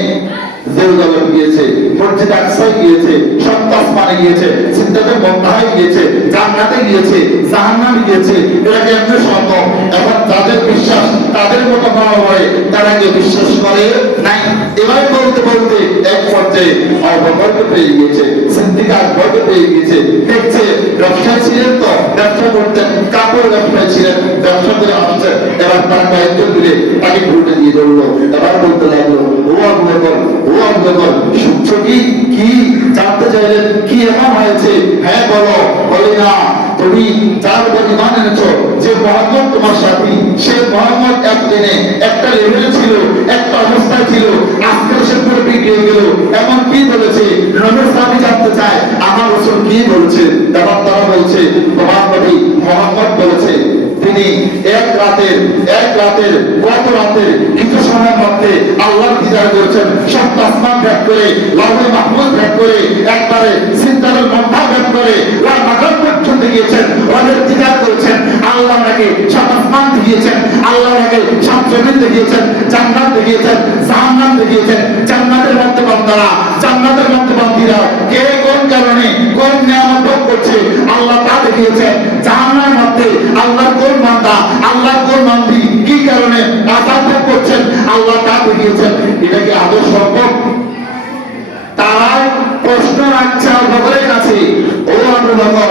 জেরুজালেম গিয়েছে, মসজিদ আকসায় গিয়েছে, সপ্ত আসমানে গিয়েছে, সিদরাতুল মুনতাহায় গিয়েছে, জান্নাতে গিয়েছে, জাহান্নামে গিয়েছে। এটা কেমনে সম্ভব? এখন তাদের বিশ্বাস তাদের মতো না হয়, তারা কি বিশ্বাস করে নাই। এবার বলতে বলতে এক পর্যায়ে অবগত পেয়ে গিয়েছে, সিদ্দিক আকবর পেয়ে গিয়েছে। দেখছে ব্যবসায়ী ছিলেন তো, ব্যবসা করতেন, কাপড় ব্যবসায়ী ছিলেন, ব্যবসা করে আসছেন। এবার তার কয়েকজন মিলে তাকে ঘুরতে দিয়ে ধরলো। এবার বলতে লাগলো ও আবু বকর, ও আবু বকর, শুনছো কি? কি জানতে চাইলেন? কি এমন হয়েছে? হ্যাঁ বলো। বলে না তুমি যার উপর ঈমান এনেছো, যে মুহাম্মদ তোমার সাথী, সে মুহাম্মদ একদিনে একটা লেভেলে ছিল, একটা অবস্থায় ছিল, আজকে সে পুরো বিগড়ে গেল। এমন কি বলেছে? নবীর সাহাবী জানতে চায় আমার রাসূল কি বলেছে? তখন তারা বলছে তোমার নবী মুহাম্মদ বলেছে তিনি এক রাতের গত রাতের কিছু সময়ের মধ্যে আল্লাহর দিদার করেছেন, সব আসমান ভেদ করে, লাউহে মাহফুজ ভেদ করে, একবারে সিদরাতুল মুনতাহা ভেদ করে ওয়াল মাকাম পর্যন্ত গিয়েছেন, ওদের দিদার করেছেন। আল্লাহ নাকি সব আসমান দেখিয়েছেন, আল্লাহ নাকি সব জমিন দেখিয়েছেন, জান্নাত দেখিয়েছেন, জাহান্নাম দেখিয়েছেন। জান্নাতের মধ্যে বান্দারা, জান্নাতের মধ্যে বান্দীরা কে কোন কারণে কোন নিয়ামত ভোগ করছে আল্লাহ তা দেখিয়েছেন। জাহান্নামের মধ্যে আল্লাহর কোন বান্দা, আল্লাহর কোন বান্দী কি কারণে আযাব ভোগ করছেন আল্লাহ তা দেখিয়েছেন। এটা কি আদৌ সম্ভব? তারা প্রশ্ন রাখছে আবু বকরের কাছে, ও আবু বকর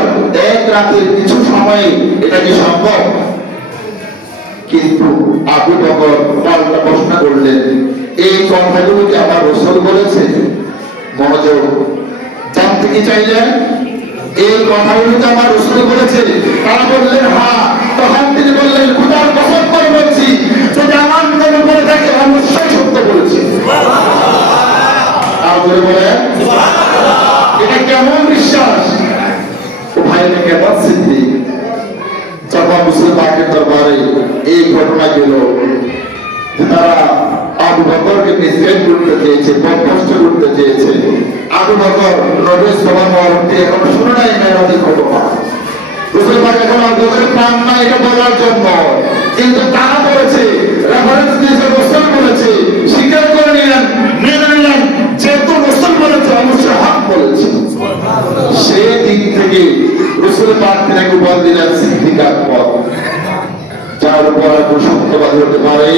এক রাতের কিছু সময়ে এটা কি সম্ভব? কিন্তু আবু বকর পাল্টা প্রশ্ন করলেন এই কথাগুলো কি আমার রাসূল বলেছে? মনোযোগ, জানতে কি চাইলেন? এই কথাগুলো কি আমার রাসূল বলেছে? তারা বললেন হ্যাঁ। তখন তিনি বললেন খোদার কসম করে বলছি যদি আমার নবী বলে থাকে অবশ্যই সত্য বলেছে। সুবহানাল্লাহ। পাকের দরবারে এই ঘটনা গেল তারা আবু বকরকে মিসগাইড করতে চেয়েছে, পথভ্রষ্ট করতে চেয়েছে। আবু বকর নবীর সভাপতি এখন শুনে নাই মেরাজের ঘটনা। রাসূল পাক এখন আবু বকরের নাম না এটা বলার জন্য, কিন্তু তারা বলেছে, রেফারেন্স দিয়েছে, রাসূল বলেছে, স্বীকার করে নিলেন, মেনে নিলেন, যেহেতু রাসূল বলেছে অবশ্যই হক বলেছে। সেই দিক থেকে রাসূল পাক তাকে বল দিলেন সিদ্দিক আকবর, যার উপর কোনো সত্যবাদী হতে পারে,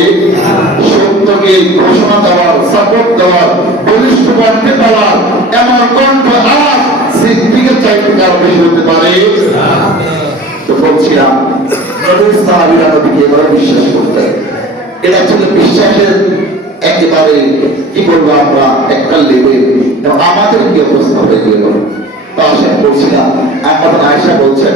সত্যকে ঘোষণা দেওয়ার, সাপোর্ট দেওয়ার, বলিষ্ঠ কণ্ঠে দেওয়ার এমন কণ্ঠ আওয়াজ সিদ্দিকের চাইতে কারো বেশি হতে পারে। তো বলছিলাম নবীর সাহাবীরা নবীকে এবারে বিশ্বাস করতেন। এটা ছিল বিশ্বাসের একেবারে কি বলবো আমরা একটা লেভেল। এবং আমাদের কি অবস্থা হয়ে গেল তা আসেন বলছিলাম। আমাদের আয়েশা বলছেন,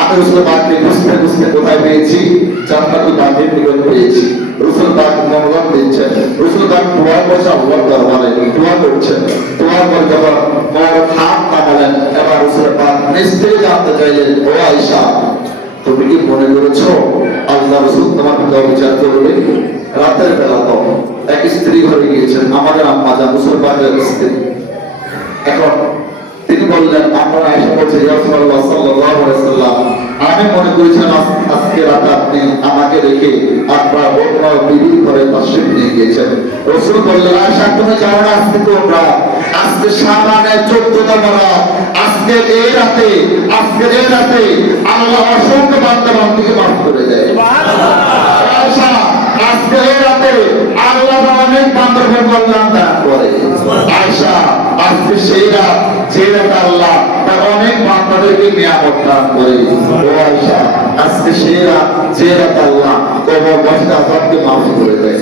আমি রাসূল পাককে খুঁজতে খুঁজতে কোথায় পেয়েছি? জান্নাতুল বাকির নিকট পেয়েছি। রাসূল পাক মনোনয়ন দিচ্ছেন, রাসূল পাক দোয়া করছে, আল্লাহর দরবারে দোয়া করছেন। দোয়া করে যখন মনোনয়ন হাত নামালেন, এবার রাসূল পাক নিশ্চয়ই জানতে চাইলেন, ও আয়েশা, তুমি কি মনে করেছো আল্লাহ রাসূল তোমার বিরুদ্ধে বিচার করবে? রাতের বেলা তো এক স্ত্রী ঘরে গিয়েছেন, আমাদের আম্মা জান রাসূল পাকের স্ত্রী। এখন তিনি বললেন, আমরা আয়েশা বলছে, ইয়া রাসূলুল্লাহ সাল্লাল্লাহু আলাইহি ওয়াসাল্লাম, আমি মনে করেছিলাম আজকে রাতে আপনি আমাকে রেখে আপনার অন্য বিবির ঘরে তাশরীফ নিয়ে গিয়েছেন। রাসূল বললেন, আয়েশা তুমি জানো না আজকে তোমরা, আজকে শাবানের 14তম রাত, আজকে এই রাতে আল্লাহ অসংখ্য বান্দা বান্দীকে মাফ করে দেয়। সুবহানাল্লাহ। আয়েশা আজকে এই রাতে আল্লাহ অনেক বান্দাকে কল্যাণ দান করে। আয়েশা আজকে সেই রাত যে রাতে আল্লাহ তার অনেক বান্দাদেরকে নিয়ামত দান করে। ও আয়েশা আজকে সেই রাত যে রাতে আল্লাহ কবর বাসীদের আযাবকে মাফ করে দেয়।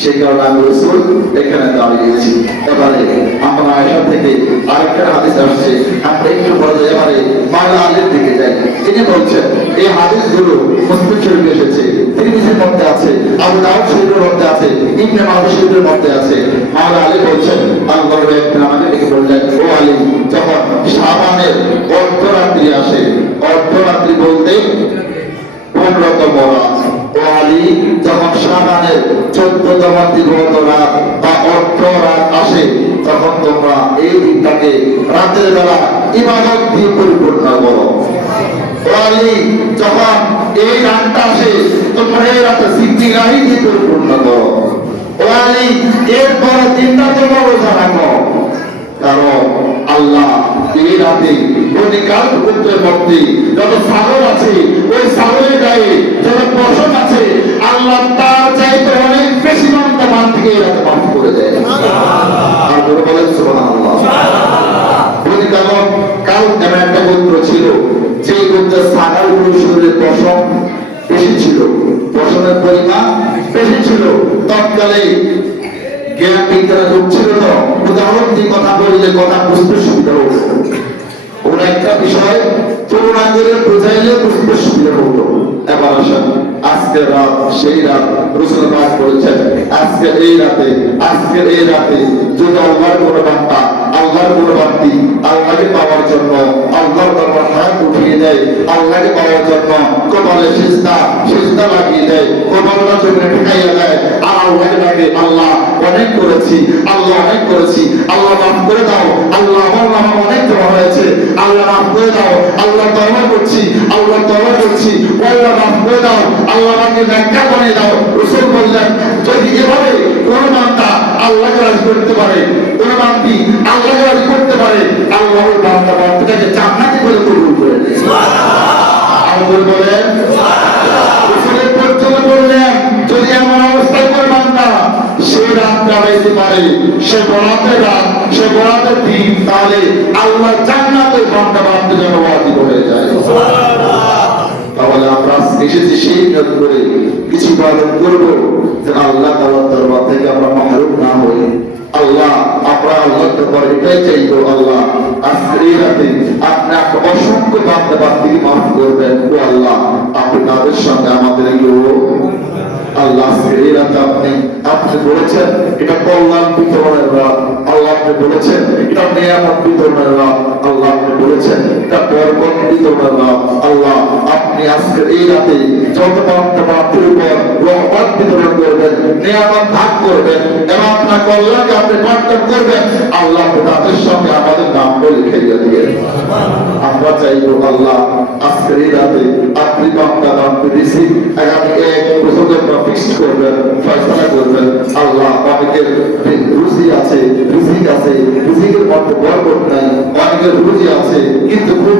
সেই কারণে আমি রাসূল এখানে দাঁড়িয়েছি। এবারে আমরা আয়েশা থেকে আরেকটা হাদিস আসছে, আমরা একটু পরে এবারে মাওলা আলীর দিকে যাই। তিনি বলছেন, এই হাদিসগুলো মুসলিম শরীফে এসেছে, তিরমিজির মধ্যে আছে, আবু দাউদ শরীফের মধ্যে আছে, ইবনে মাজাহ শরীফের মধ্যে আছে। মাওলা আলী বলছেন, আল্লাহর একদিন আমাকে ডেকে বললেন, ও আলী, যখন শাবানের অর্ধরাত্রি আসে, অর্ধরাত্রি বলতে 15তম রাত, ও আলী যখন শাবানের 14তম দিবস রাত বা অর্ধ রাত আসে, তখন তোমরা এই দিনটাকে রাতের বেলা ইবাদত দিয়ে পরিপূর্ণ করো। ও আলী যখন এই রাতটা আসে, তোমরা এই রাতে জিকিরাহি দিয়ে পরিপূর্ণ করো। ও আলী এরপর দিনটা তোমরা রোজা রাখো, কারণ আল্লাহ এই রাতে বনিকাল পুত্রের মধ্যে যত সাগর আছে, ওই সাগরের গায়ে যত পশম আছে, আল্লাহ তার চাইতে অনেক বেশি বান্দা বান্দীকে এই রাতে মাফ করে দেয়। আর বলেন সুবহানাল্লাহ। বনিকাল কাল এমন একটা গোত্র ছিল, যে গোত্রের সাগরগুলো শরীরের পশম বেশি ছিল, পশমের পরিমাণ বেশি ছিল। তৎকালে জ্ঞান বিজ্ঞানের যুগ ছিল, তো উদাহরণ দিয়ে কথা বললে কথা বুঝতে সুবিধা হতো। কোন একটা বিষয় তুলনা করে বুঝাইলে বুঝতে সুবিধা হতো। এবার আসেন আজকের রাত, সেই রাত রাসূল পাক বলেছেন, আজকের এই রাতে যদি আল্লাহর কোনো বান্দা, আল্লাহর কোনো বান্দী আল্লাহকে পাওয়ার জন্য আল্লাহর দরবারে হাত উঠিয়ে দেয়, আল্লাহকে পাওয়ার জন্য কপালে সিজদা লাগিয়ে দেয়, কপালটা চোখে ঠেকাইয়া দেয়, আর আল্লাহকে ডাকে, আল্লাহ অনেক করেছি, আল্লাহ অনেক করেছি, আল্লাহ মাফ করে দাও, আল্লাহ আমার নাম অনেক জমা হয়েছে, আল্লাহ মাফ করে দাও, আল্লাহ তওবা করছি, আল্লাহ মাফ করে দাও, আল্লাহ আমাকে নেককার বানিয়ে দাও। রাসূল বললেন, যদি এভাবে কোন বান্দা আল্লাহকে রাজি করতে পারে, কোন বান্দী আল্লাহকে রাজি করতে পারে, আল্লাহ ওই বান্দাকে জান্নাতি বলে কবুল করে নেয়। সুবহানাল্লাহ। আর বলেন সুবহানাল্লাহ। রাসূলের পর্যন্ত বললেন, যদি এমন অবস্থায় কোন বান্দা সে রাত কাটাইতে পারে, সে বরাতের রাত, সে বরাতের দিন, তাহলে আল্লাহ জান্নাতের বান্দা বান্দীর জন্য ওয়াজিব হয়ে যায়। সুবহানাল্লাহ। তাহলে আমরা এসেছি সেই নিয়ত করে কিছু ইবাদত করব, যে আল্লাহ তাআলার দরবার থেকে আমরা মাহরুম না হই। আল্লাহ আমরা আল্লাহর দরবারে এটাই চাইবো, আল্লাহ আজকের এই রাতে আপনি অসংখ্য বান্দা বান্দীকে মাফ করবেন। ও আল্লাহ আপনি তাদের সঙ্গে আমাদেরকেও আল্লাহ আজকের এই রাতে আপনি বলেছেন এটা কল্যাণ বিতরণের রাত, আল্লাহ আপনি বলেছেন এটা নিয়ামত বিতরণের রাত, আল্লাহ আপনি বলেছেন এটা বরকত বিতরণের রাত। আল্লাহ রাতে যত প্রাপ্তির উপর রহমত বিতরণ করবেন, নিয়ামত ভাগ করবেন এবং আপনার কল্যাণকে আপনি বন্টন করবেন, আল্লাহ তাদের সঙ্গে আমাদের নামও লিখে দিয়ে। আমরা চাইবো আল্লাহ আজকের এই রাতে আপনি বান্দার আপনি রিজিক আগামী 1 বছরের জন্য ফিক্সড করবেন, ফয়সালা করবেন। আল্লাহ অনেকের রুজি আছে, রিজিক আছে, রিজিকের মধ্যে বরকত নাই, অনেকের রুজি আছে কিন্তু খুব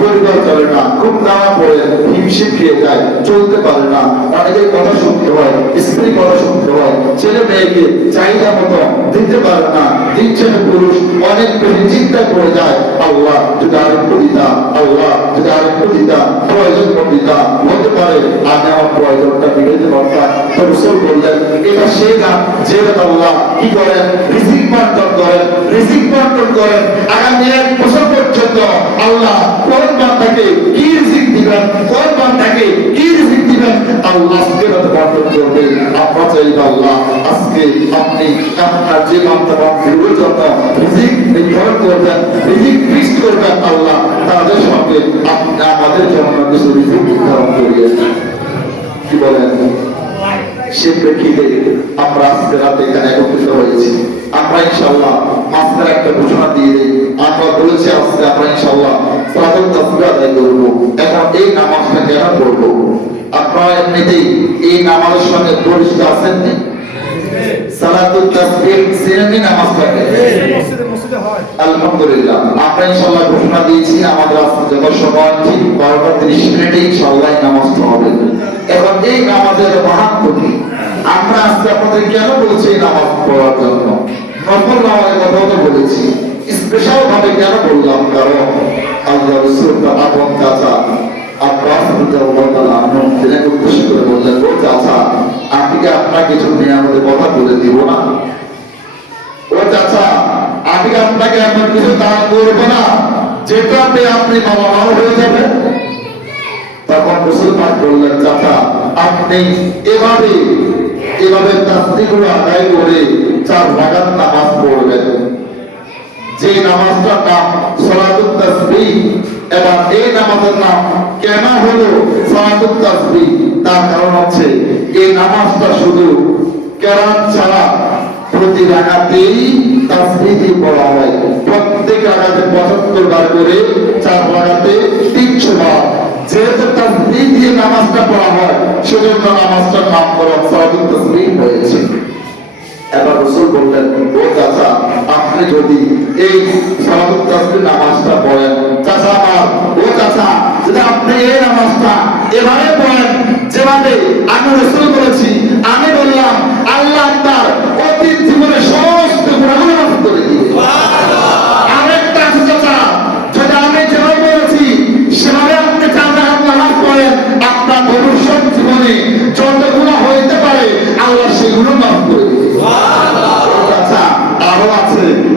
পরিবার চলে না, খুব নামা পড়ে হিমশিম খেয়ে যায়, চলতে পারে না, অনেকের কথা শুনতে হয়, স্ত্রী কথা শুনতে হয়, ছেলে মেয়েকে চাহিদা মতো দিতে পারে না, দিচ্ছে না পুরুষ, অনেক বেশি চিন্তা করে যায়। আল্লাহ যদি আরেকটু দিতা, আল্লাহ যদি আরেকটু দিতা, প্রয়োজন দিতা, হতে পারে আমি আমার প্রয়োজনটা মিটাতে পারতাম। তো রাসূল বললেন এটা সেই না যে আল্লাহ কি করেন, রিজিক বন্টন করেন, রিজিক বন্টন করেন। আগামী 1 বছর পর্যন্ত আল্লাহ কোন বান্দাকে কি রিজিক দিবেন, কোন বান্দাকে কি রিজিক দিবেন, আল্লাহ আজকে রাতে বন্টন করবে। আমরা চাই আল্লাহ আজকে আপনি আপনার যে বান্দা বান্দির জন্য রিজিক নির্ধারণ করবেন, রিজিক ফিক্স করবেন, আল্লাহ তাদের সঙ্গে আপনি আমাদের জন্য কিছু রিজিক নির্ধারণ করিয়ে। কি বলেন? সে প্রেক্ষিতে আমরা আজকে রাতে এখানে একত্রিত হয়েছি। আমরা ইনশাআল্লাহ মাস্টার একটা ঘোষণা দিয়ে দিই। আমরা বলেছি আজকে আমরা ইনশাআল্লাহ সালাতুল তাসবিহ আদায় করব। এখন এই নামাজটা কেন পড়ব? আপনারা এমনিতেই এই নামাজের সঙ্গে পরিচিত আছেন না? সালাতুল তাসবিহ সিনেমি নামাজটাকে আলহামদুলিল্লাহ আমরা ইনশাআল্লাহ ঘোষণা দিয়েছি আমাদের আজকে যত সময় ঠিক 12:30 মিনিটে ইনশাআল্লাহ নামাজটা হবে। এখন এই নামাজের মাহাত্ম্য কি? আমরা আজকে আপনাদের কেন বলছি এই নামাজ পড়ার জন্য? নফল নামাজের কথা তো বলেছি, স্পেশাল ভাবে কেন বললাম? কারণ আল্লাহ রাসূল তার আপন চাচা আব্বাস রাদিয়াল্লাহু তাআলা আনহু তিনি উদ্দেশ্য করে বললেন, ও চাচা আমি কি আপনাকে কিছু নিয়ামতের কথা বলে দিব না? ও চাচা আমি কি আপনাকে এমন কিছু দান করবো না যেটাতে আপনি বাবা মাও হয়ে যাবেন? তখন রাসূল পাক বললেন, চাচা আপনি এভাবে তাসবিহগুলো আদায় করে 4 রাকাত নামাজ পড়বেন, যে নামাজটার নাম সালাতুত তাসবিহ। এবং এই নামাজের নাম কেন হলো সালাতুত তাসবিহ? তার কারণ হচ্ছে এই নামাজটা শুধু কেরাত ছাড়া প্রতি রাকাতেই তাসবিহ পড়া হয়। প্রত্যেক রাকাতে 75 বার করে, 4 রাকাতে 300 বার। যেহেতু তাসবিহ দিয়ে নামাজটা পড়া হয় সেজন্য নামাজটার নামকরণ সালাতুত তাসবিহ হয়েছে। এবার রাসূল বললেন, ও চাচা আপনি যদি এই সালাতুত তাসবিহ নামাজটা পড়েন, চাচা আমার, ও চাচা যদি আপনি এই নামাজটা এভাবে পড়েন যেভাবে আমি রাসূল বলেছি, আমি বললাম, আল্লাহ তার অতীত জীবনে সমস্ত গুনাহগুলো মাফ করে দিবে। সুবহানাল্লাহ। আরেকটা চাচা যদি আমি যেভাবে বলেছি সেভাবে আপনি 4 রাকাত নামাজ পড়েন, আপনার ভবিষ্যৎ জীবনে যত গুনাহ হইতে পারে আল্লাহ সেগুলো মাফ করে দিবে।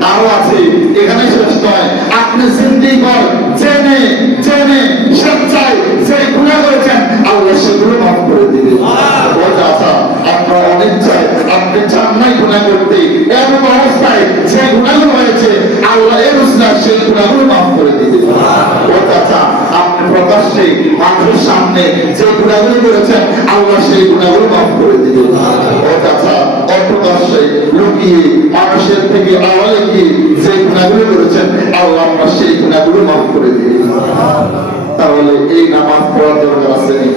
আরো আছে, এখানে শেষ নয়। আপনি জিন্দেগি ভর জেনে জেনে স্বেচ্ছায় যে গুনাহ করেছেন আল্লাহ সেগুলো মাফ করে দিবেন। আপনার অনিচ্ছায় আপনি চান নাই গুনাহ করতে, এমন অবস্থায় যে গুনাহগুলো হয়েছে আল্লাহ এর উসিলায় সেই গুনাহগুলো মাফ করে দিবেন। ও চাচা আপনি প্রকাশ্যে মানুষের সামনে যে গুনাহগুলো করেছেন আল্লাহ সেই গুনাহগুলো মাফ করে দিবেন। ও চাচা অপ্রকাশ্যে লুকিয়ে মানুষের থেকে আড়ালে গিয়ে যে গুনাহগুলো করেছেন আল্লাহ আপনার সেই গুনাহগুলো মাফ করে দিবেন। তাহলে এই নামাজ পড়ার দরকার আছে নেই?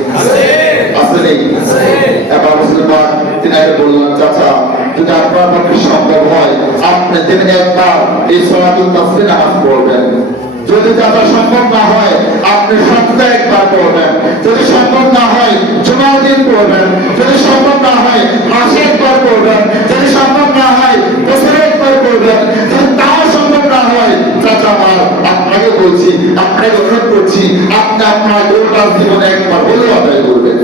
আছে নেই? এবার মুসলমান তিনি আগে বললেন, চাচা যদি আপনার পক্ষে সম্ভব হয় আপনি দিনে একবার এই সালাতুত তাসবিহ নামাজ পড়বেন। যদি চাচা সম্ভব না হয় আপনি সপ্তাহে একবার পড়বেন, যদি সম্ভব না হয় জুমার দিন পড়বেন, যদি সম্ভব না হয় মাসে একবার পড়বেন, যদি সম্ভব না হয় বছরে একবার পড়বেন, যদি তাও সম্ভব না হয় চাচা আমার আপনাকে বলছি, আপনাকে অনুরোধ করছি আপনি আপনার গোটা জীবনে একবার হলেও আদায় করবেন।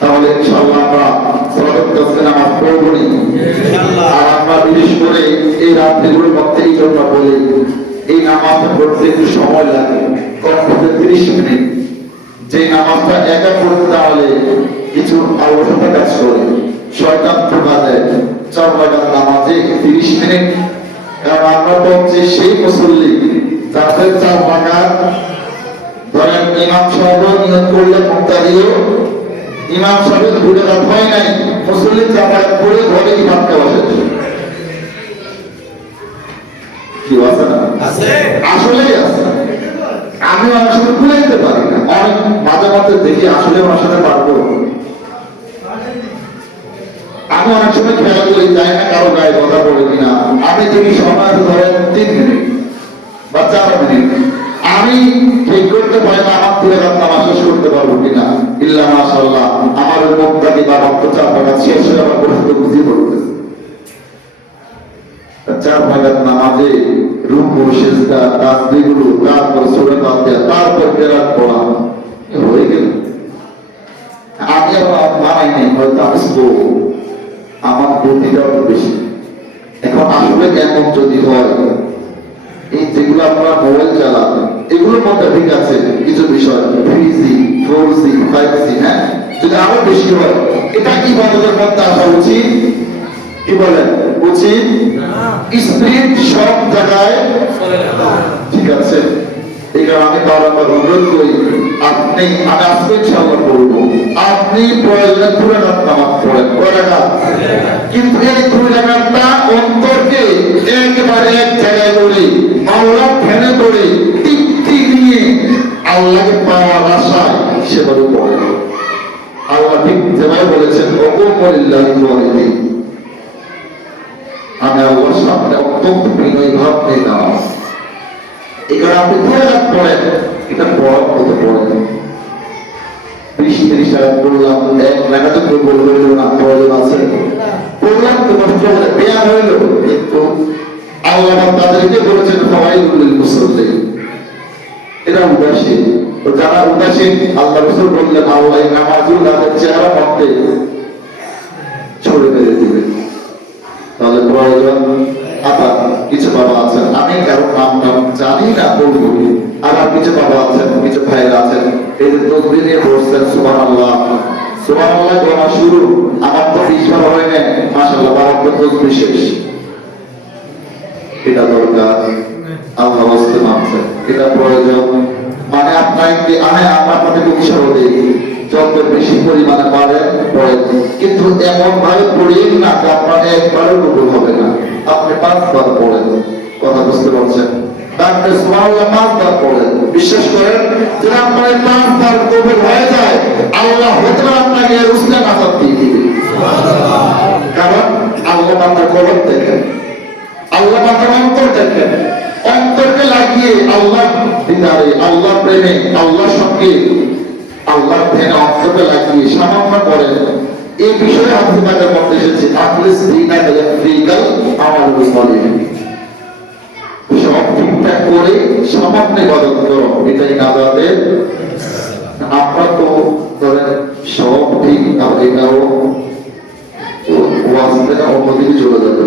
তাহলে ইনশাআল্লাহ আমরা সালাতুত তাসবিহ নামাজ পড়বনি। আর আমরা বিশেষ করে এই রাত্রিগুলোর মধ্যে এই জন্য বলি এই নামাজটা পড়তে একটু সময় লাগে, কমপক্ষে 30 মিনিট। যে নামাজটা একা পড়তে তাহলে কিছু আলসতা কাজ করে, শয়তান ধোঁকা দেয়। 4 রাকাত নামাজে 30 মিনিট। কারণ আমরা তো হচ্ছে সেই মুসল্লি যাদের 4 রাকাত ধরেন ইমাম সাহেব নিয়ত করলে মুক্তাদিও ইমাম সাহেব ভুলে রাত হয় নাই, মুসল্লি জামাত পড়ে ঘরে ইমাম কে বসেছে। কি আছে না? আছে, আসলেই আছে। আমি ওনার সাথে ভুলে যেতে পারি না, অনেক মাঝে মাঝে দেখি আসলে ওনার সাথে পারবো। আমি অনেক সময় খেয়াল করি যাই না কারো গায়ে কথা বলে কিনা, আমি দেখি সময় ধরেন 3 মিনিট বা 4 মিনিট, আমি ঠিক করতে পারি না আমার 2 রাকাত নামাজ শেষ করতে পারবো কিনা। ইল্লা মাশাআল্লাহ আমার মুক্তাদি বা রক্তচাপ রাকাত শেষ হয়ে আমার পরিস্থিতি বুঝিয়ে পড়তেছে। 4 রাকাত নামাজে রুকু সিজদা তাসবিহগুলো, তারপর সূরা ফাতিহা, তারপর কিরাত পড়া হয়ে গেল। আমি আবার মানাই নাই, হয়তো আমি স্লো, আমার গতিটাও বেশি। এখন আসলে কেমন যদি হয়, এই যেগুলো আপনারা মোবাইল চালান এগুলোর মধ্যে ঠিক আছে কিছু বিষয় 3G 4G 5G, হ্যাঁ, যদি আরো বেশি হয় এটা ইবাদতের মধ্যে আসা উচিত? কি বলেন উচিত? স্পিড সব জায়গায় ঠিক আছে। এই কারণে আমি বারবার অনুরোধ করি, আপনি আমি আজকে ইনশাআল্লাহ বলবো, আপনি প্রয়োজনে 2 রাকাত নামাজ পড়েন, কয় রাকাত? কিন্তু এই 2 রাকাতটা অন্তরকে একেবারে এক জায়গায় করে আল্লাহ ধ্যানে করে তৃপ্তি নিয়ে আল্লাহকে পাওয়ার আশায় সেভাবে পড়েন। আল্লাহ ঠিক যেভাবে বলেছেন ওকুমুলিল্লাহি ওয়ালিদি, আমি আল্লাহর সামনে অত্যন্ত বিনয়ী ভাব নিয়ে নামাজ। এখানে আপনি 2 রাকাত পড়েন, এটা পড়ার মতো পড়েন। 20-30 রাকাত পড়লাম, 1 রাকাত তো বলবো না, প্রয়োজন আছে পড়লাম তো নষ্ট হয়ে বেয়ার হইল। কিন্তু আল্লাহ তাদেরকে বলেছেন ফাওয়াইলুল মুসাল্লিন, এরা উদাসীন। তো যারা উদাসীন আল্লাহ রাসূল বললেন আল্লাহ এই নামাজুল তাদের চেহারা মধ্যে ছড়ে মেরে দিবে। তাহলে প্রয়োজন আবার কিছু বাবা আছেন, আমি কারো নাম জানি না বলবো, আবার কিছু বাবা আছেন, কিছু ভাইরা আছেন এই যে তকবীর নিয়ে বসছেন সুবহানাল্লাহ সুবহানাল্লাহ বলা শুরু, আমার তো 20 বার হয় না, মাশাআল্লাহ বাবার তো তকবীর শেষ। এটা দরকার, আল্লাহ ওয়াস্তে মানছে, এটা প্রয়োজন। মানে আপনাকে আমি আপনাদের উৎসাহ দিই যত বেশি পরিমাণে পারেন পড়েন, কিন্তু এমন ভাবে পড়েন না যে আপনার একবারও কবুল হবে না। আপনি 5 বার পড়েন, কথা বুঝতে পারছেন? আপনি সুবহানাল্লাহ 5 বার পড়েন, বিশ্বাস করেন যে আপনার 5 বার কবুল হয়ে যায়, আল্লাহ হয়তো আপনাকে উসলা নাজাত দিয়ে দিবে। সুবহানাল্লাহ, কারণ আল্লাহ আপনার কলব দেখেন, আল্লাহ আপনার অন্তর দেখেন। অন্তরকে লাগিয়ে আল্লাহ দিদারে, আল্লাহ প্রেমে, আল্লাহ সঙ্গে, আল্লাহ ধ্যানে অন্তরকে লাগিয়ে সামান্য করেন। এই বিষয়ে হাদিসের মধ্যে এসেছে আখলিস দীনাকা ইয়াফিকাল আমালুল সালিহ, সব ঠিকঠাক করে সামান্য ইবাদত করো, এটাই নাজাতের। আমরা তো ধরেন সব ঠিক, এটাও ওয়াজ থেকে অন্যদিকে চলে যাবে।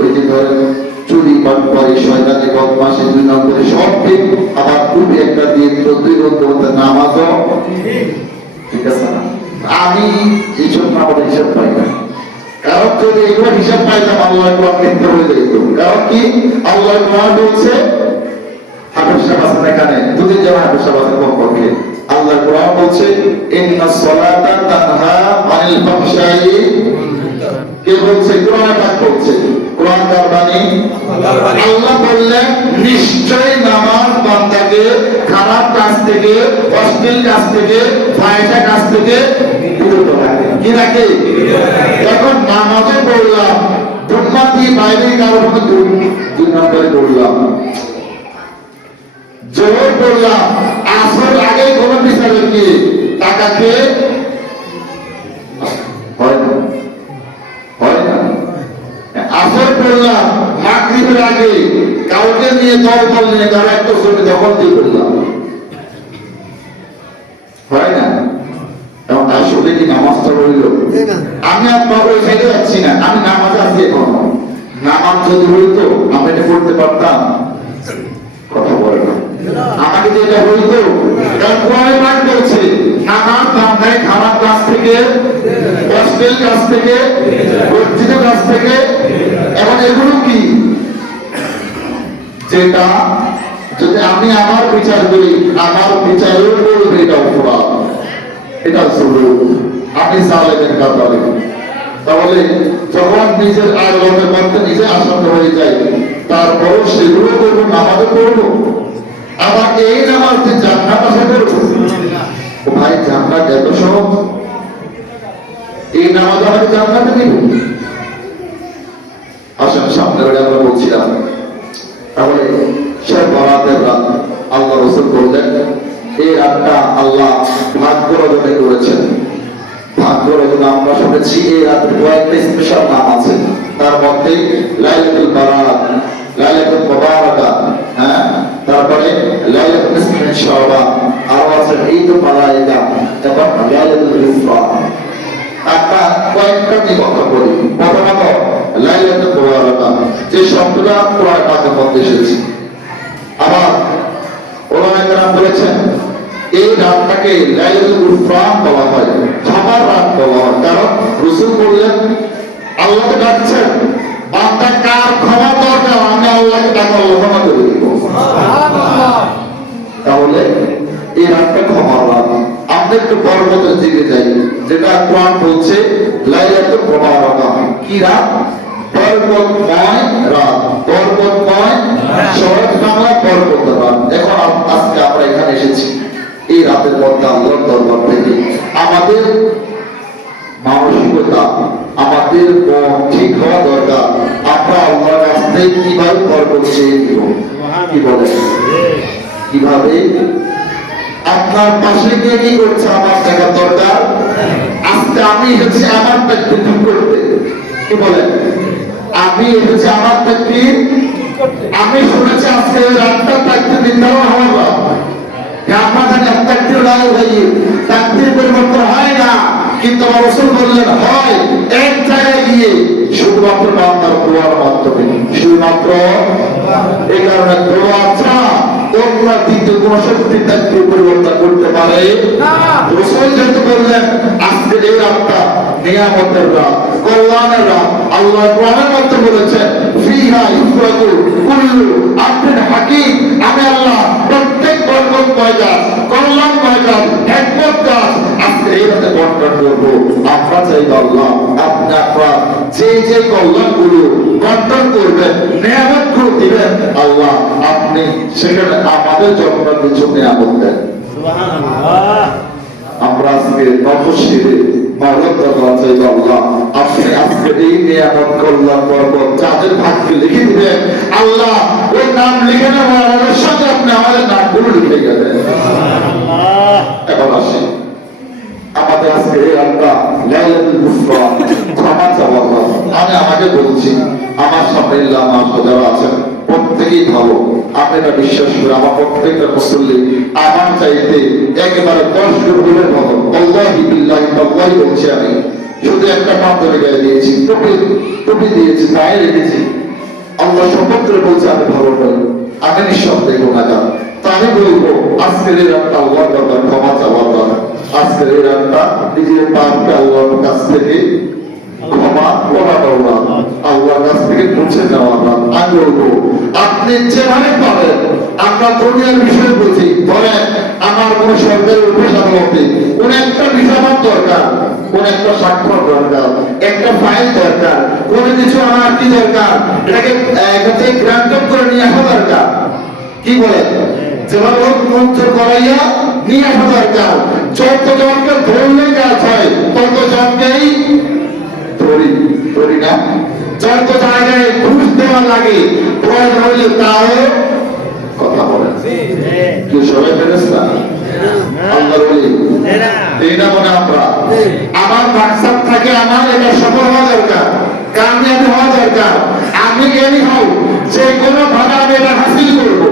ওই যে ধরেন চুরি বাটপারি শয়তানি বদমাশি 2 নম্বরে সব ঠিক, আবার 2 দিয়ে 2 নামাজও ঠিক আছে না। আমি এইসব নামাজের হিসাব পাই না, কারণ যদি এগুলো হিসাব পাইতাম আল্লাহ কোরআন লিখতে হয়ে যেত। কারণ কি আল্লাহ কোরআন বলছে, হাফেজ সাহেব আছেন এখানে, যদি যারা হাফেজ সাহেব আছেন কমপক্ষে, আল্লাহ কোরআন বলছে ইন্নাস সালাতা তানহা আনিল ফাহশাই, কে বলছে? কোরআন পাক বলছে, কোরআন কার বাণী? আল্লাহ বললেন নিশ্চয়ই নামাজ বান্দাকে খারাপ কাজ থেকে, অশ্লীল কাজ থেকে, ফায়দা কাজ থেকে বিরত রাখে। কি রাখে? এখন নামাজে পড়লাম, ধূমপাতি বাইরে কারোর মধ্যে 2 নম্বরে পড়লাম, জোর পড়লাম, আসর আগে কোন বিচারে কি টাকা খেয়ে হয় না, হয় না। আসর পড়লাম মাগরিবের আগে কাউকে নিয়ে দল নিয়ে কারো একটা জমি দখল দিয়ে পড়লাম, হয় না। এবং আসলে কি নামাজটা রইল? আমি আপনার ওই সাইডে যাচ্ছি না, আমি নামাজ আছি এখন। নামাজ যদি হইতো আমি এটা করতে পারতাম? কথা বলে না, আমাকে যেটা হইতো, কারণ কোরআনে পাক বলছে নামাজ বান্দাকে খারাপ কাজ থেকে, অশ্লীল কাজ থেকে, বর্জিত কাজ থেকে। এখন এগুলো কি? যেটা যদি আমি আমার বিচার করি, আমার বিচারেও বলবে এটা জরুরি। আমি জালেমের কাতারে, তাহলে যখন নিজের আল্লাহের মধ্যে নিজে আশান্ত হয়ে যায়, তারপরও সেগুলো করবো, নামাজও করবো, আবার এই নামাজ যে জান্নাত আশা করবো। ভাই জান্নাত এত সহজ? এই নামাজ আমাকে জান্নাতে নিব? আসেন সামনে বেড়ে আমরা বলছিলাম, তাহলে সে বরাতের রাত আল্লাহ রাসূল বললেন এই রাতটা আল্লাহ ভাগ্য রচনা করেছেন। ভাগ্য রচনা আমরা শুনেছি এই রাতের কয়েকটা স্পেশাল নাম আছে, তার মধ্যে লাইলাতুল বারাত, লাইলাতুল মুবারাকা, হ্যাঁ, তারপরে লাইলাতুল নিসফি মিন শাবান, আর আছে ঈদুল মালায়েকা এবং লাইলাতুল ইসরা। আমরা কয়েকটা নিয়ে কথা বলি। প্রথমত লাইলাতুল মুবারাকা, যে শব্দটা কোরআন পাকের মধ্যে এসেছে। আবার ওলামায়ে কেরাম বলেছেন এই রাতটাকে লাইলাতুল গুফরান বলা হয়, ক্ষমার রাত বলা হয়। কারণ রাসূল বললেন আল্লাহকে ডাকছেন, বান্দা কার ক্ষমা দরকার আমি আল্লাহকে ডাকবো, আল্লাহ ক্ষমা করে দিব। সুবহানাল্লাহ। তাহলে এই রাতটা ক্ষমার রাত। আমরা একটু বরকতের দিকে যাই, যেটা কোরআন বলছে লাইলাতুল মুবারাকা। কি রাত? বরকতময় রাত, বরকতময়, সহজ বাংলা বরকতের রাত। এখন আজকে আমরা এখানে এসেছি এই রাতের মধ্যে আল্লাহর দরবার থেকে আমাদের মানসিকতা, আমাদের মন ঠিক হওয়া দরকার। আমরা আল্লাহর কাছ থেকে কিভাবে বরকত চেয়ে নিব? কি বলে? কিভাবে? আপনার পাশে গিয়ে কি করছে আমার দেখার দরকার। আজকে আমি এসেছি আমার তাকবীর ঠিক করতে। কি বলে? আমি এসেছি আমার তাকবীর। আমি শুনেছি আজকে রাতটা তাকবীর নির্ধারণ হওয়ার রাত। আমরা জানি তাকবীর লা ইলাহা, তাকবীর পরিবর্তন হয় না, কিন্তু রাসূল বললেন হয়। এক জায়গায় গিয়ে শুধুমাত্র বান্দার দোয়ার মাধ্যমে, শুধুমাত্র এই কারণে দোয়া ছাড়া অন্য দ্বিতীয় কোন শক্তি তাকবীর পরিবর্তন করতে পারে না। রাসূল যেহেতু বললেন আজকে এই রাতটা নিয়ামতের রাত, কল্যাণের রাত। আল্লাহ কোরআনের মধ্যে বলেছেন ফিহা ইউফরাকু কুল্লু আমরিন হাকিম। আমি আল্লাহ প্রত্যেক বরকতময় কাজ, কল্যাণময় কাজ, হিকমত কাজ আজকে এই রাতে বন্টন করব। আমরা চাইব আল্লাহ আপনি আপনার যে যে কল্যাণগুলো বন্টন করবেন, নিয়ামতগুলো দিবেন, আল্লাহ আপনি সেখানে আমাদের জন্য কিছু নিয়ামত দেন। সুবহানাল্লাহ। আমরা আজকে নবশিরে মাওলার দরবার চাইব আল্লাহ আপনি আজকে এই নিয়ামত কল্যাণ বরকত যাদের ভাগ্যে লিখে দিবেন, আল্লাহ ওই নাম লিখে নেওয়ার সাথে আপনি আমাদের নামগুলো লিখে গেলেন। সুবহানাল্লাহ। এখন আসি আমাদের আজকে এই রাতটা লাইলাতুল গুফরান, ক্ষমা চাওয়ার রাত। আমি আমাকে বলছি, আমার সামনে আমার যারা আছেন প্রত্যেকেই ভালো। আমি এটা বিশ্বাস করি আমার প্রত্যেকটা মুসল্লি আমার চাইতে একেবারে 10 গুণের ভালো। আল্লাহি বিল্লাহি তাআলাই বলছি, আমি শুধু একটা মাধ্যমে গায়ে দিয়েছি, টুপি দিয়েছি, গায়ে রেখেছি। আল্লাহ শপথ করে বলছে আমি ভালো নই, আমি নিঃসন্দেহে গুনাহগার। তা আমি বলবো আজকের এই রাতটা আল্লাহর দরবারে ক্ষমা চাওয়ার রাত। আজকের এই রাতটা নিজের পাপকে আল্লাহর কাছ থেকে ক্ষমা করার রাত, আল্লাহর কাছ থেকে মুছে নেওয়ার রাত। আমি বলবো আপনি যেভাবে পারেন, আমরা দুনিয়ার বিষয় বুঝি, বলেন আমার কোন সরকারি অফিস আদালতে কোন একটা বিষয় আমার দরকার, কোন একটা স্বাক্ষর দরকার, একটা ফাইল দরকার, কোন কিছু আমার কি দরকার, এটাকে গ্রান্টন করে নিয়ে আসা দরকার। কি বলেন? যেভাবে মঞ্জুর করাইয়া নিয়ে আসা দরকার। যত জনকে ধরলে কাজ হয় তত জনকেই ধরি না। যত জায়গায় ঘুষ দেওয়া লাগে প্রয়োজন হইলে তাও কথা বলেন। কি সবাই ফেরেশতা? আল্লাহর ওলি এই না মনে আমরা। আমার মাকসাদ থাকে আমার এটা সফল হওয়া দরকার, কামিয়াবি হওয়া দরকার। আমি জ্ঞানী হব, যে কোনো ভাবে আমি এটা হাসিল করবো।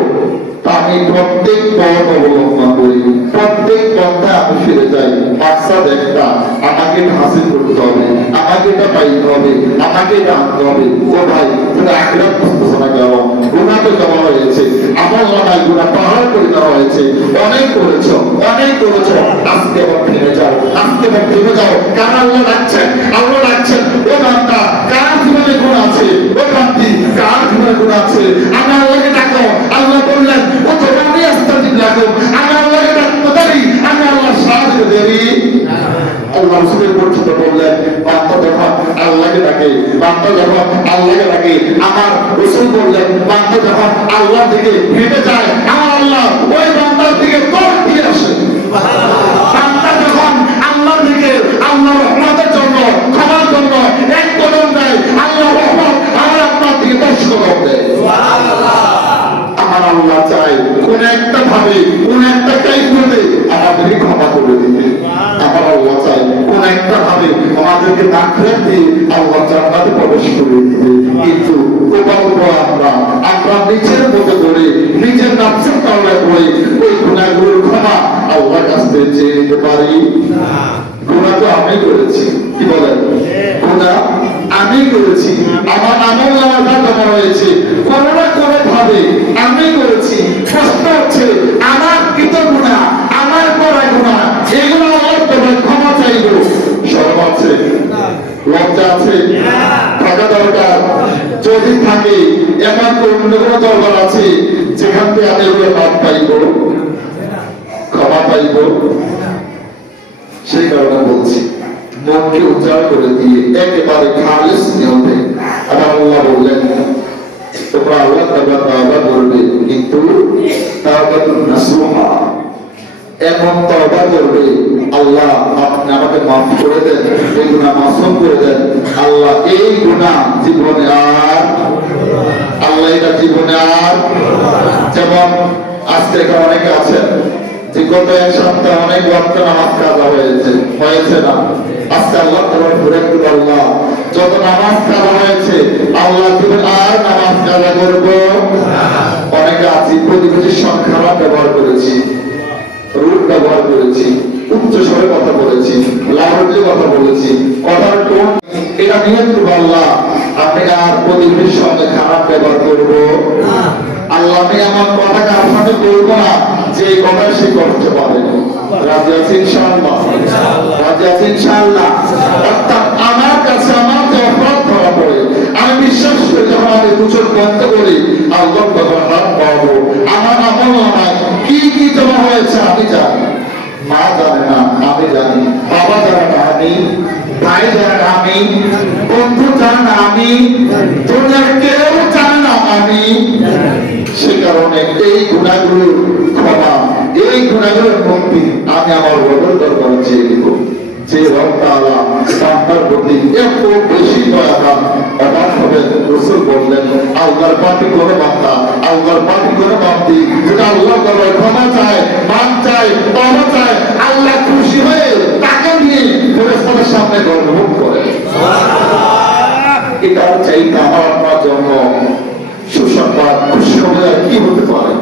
আমি প্রত্যেক পথ অবলম্বন করি, প্রত্যেক পথে আমি ফিরে যাই। মাকসাদ একটা, আমাকে এটা হাসিল করতে হবে, আমাকে এটা পাইতে হবে, আমাকে এটা আনতে হবে। ও ভাই তুমি আখিরাত বুঝতেছো না কেন? গুনাহ তো জমা হয়েছে, আমল নামায় গুনাহ পাহাড় করে দেওয়া হয়েছে। অনেক করেছো, অনেক করেছো, আজকে আবার থেমে যাও, আজকে আবার থেমে যাও। কারণ আল্লাহ ডাকছেন, আল্লাহ ডাকছেন ও বান্দা কার জীবনে গুনাহ আছে, ও বান্দি কার জীবনে গুনাহ আছে, আমি আল্লাহকে ডাকো। আল্লাহ বললেন ও তো আমি আস্তাজিব লাকুম, আমি আল্লাহকে ডাকতে পারি, আমি আল্লাহ সাহায্য দেরি আল্লাহ রাসূলের পরিচিত বললেন, বান্দা যখন আল্লাহকে ডাকে, বান্দা যখন আল্লাহকে ডাকে, আমার রাসূল বললেন, বান্দা যখন আল্লাহর দিকে হেঁটে যায়, আমার আল্লাহ ওই বান্দার দিকে দৌড় দিয়ে আসে। বান্দা যখন আল্লাহর দিকে, আল্লাহর রহমতের জন্য, ক্ষমার জন্য এক কদম দেয়, আল্লাহ রহমত আমার আপনার দিকে 10 কদম দেয়। আমার আল্লাহ চাই কোন একটা ভাবে, কোন একটা কাইফিয়তে আমাদেরকে ক্ষমা করে দিতে। আমার আল্লাহ চাই কোন একটা ভাবে আমাদেরকে নাকরাত দিয়ে আল্লাহ জান্নাতে প্রবেশ করে দিতে। কিন্তু আমরা নিজের মতো করে, নিজের নফসের তাওবায় করে ওই গুনাহগুলোর ক্ষমা আল্লাহর কাছ থেকে চেয়ে নিতে পারি না। গুনাহ তো আমি করেছি, কি বলেন? গুনাহ আমি করেছি, আমার আমলনামা জমা হয়েছে, কোনো না কোনো ভাবে আমি করেছি। প্রশ্ন হচ্ছে আমার কৃত গুনাহ, আমার করা গুনাহ, এগুলো আল্লাহর দরবারে ক্ষমা চাইবো। শরম আছে? লজ্জা আছে? থাকা দরকার। যদি থাকে এমন অন্য কোনো দরবার আছে যেখান থেকে আমি এগুলো মাপ পাইব, ক্ষমা পাইব? সেই কারণে বলছি, মনকে উজ্জ্বল করে দিয়ে একেবারে খালিস নিয়তে আমার আল্লাহ বললেন, তোমরা আল্লাহ তাওবা করবে, কিন্তু তাওবাতুন নাসুহা, এমন তওবা করবে, আল্লাহ আপনি আমাকে মাফ করে দেন, এই গুনাহ মাসুম করে দেন, আল্লাহ এই গুনাহ জীবনে আর, আল্লাহ এটা জীবনে আর। যেমন আজকে এখানে অনেকে আছেন যে গত এক সপ্তাহ অনেক ওয়াক্ত নামাজ কাজা হয়েছে না, আজকে আল্লাহ তোমার ঘুরে একটু আল্লাহ যত নামাজ কাজা হয়েছে আল্লাহ তুমি আর নামাজ কাজা করবো। অনেকে আছি প্রতিবেশীর সঙ্গে খারাপ ব্যবহার করেছি, রূপ ব্যবহার করেছি, উচ্চ স্বরে কথা বলেছি, লাউডলি কথা বলেছি, কথার টোন এটা নিয়ে করবো, আল্লাহ আপনি আর প্রতিবেশীর সঙ্গে খারাপ ব্যবহার করবো না। আল্লাহ আমি আমার কথা কার সাথে বলবো না যে কথা সে করতে পারে। রাজি আছি ইনশাআল্লাহ? রাজি আছি ইনশাআল্লাহ? অর্থাৎ আমার কাছে আমার যে অপরাধ ধরা পড়ে, আমি বিশ্বাস করি যখন আমি দুচোখ বন্ধ করি আল্লাহ তখন হাত পাবো। আমার আমলনামায় কি কি জমা হয়েছে আমি জানি, মা জানে না আমি জানি, বাবা জানে না আমি, ভাই জানে না আমি, বন্ধু জানে না আমি, দুনিয়ার কেউ জানে না আমি। সে কারণে এই গুনাহগুলোর ক্ষমা, এই গুনাহগুলোর মুক্তি আমি আমার রবের দরবারে চেয়ে নিব। যে রব তাআলা বান্দার প্রতি এত বেশি দয়াবান, অবাক হবেন। রাসূল বললেন, আল্লাহর পাপী কোন বান্দা, আল্লাহর পাপী কোন বান্দি যেটা আল্লাহর দরবারে ক্ষমা চায়, মাফ চায়, তওবা চায়, আল্লাহ খুশি হয়ে তাকে নিয়ে ফেরেশতাদের সামনে গর্ববোধ করে। সুবহানাল্লাহ। এটা চাইতে আমার আপনার জন্য সুসংবাদ, খুশি হবে কি হতে পারে?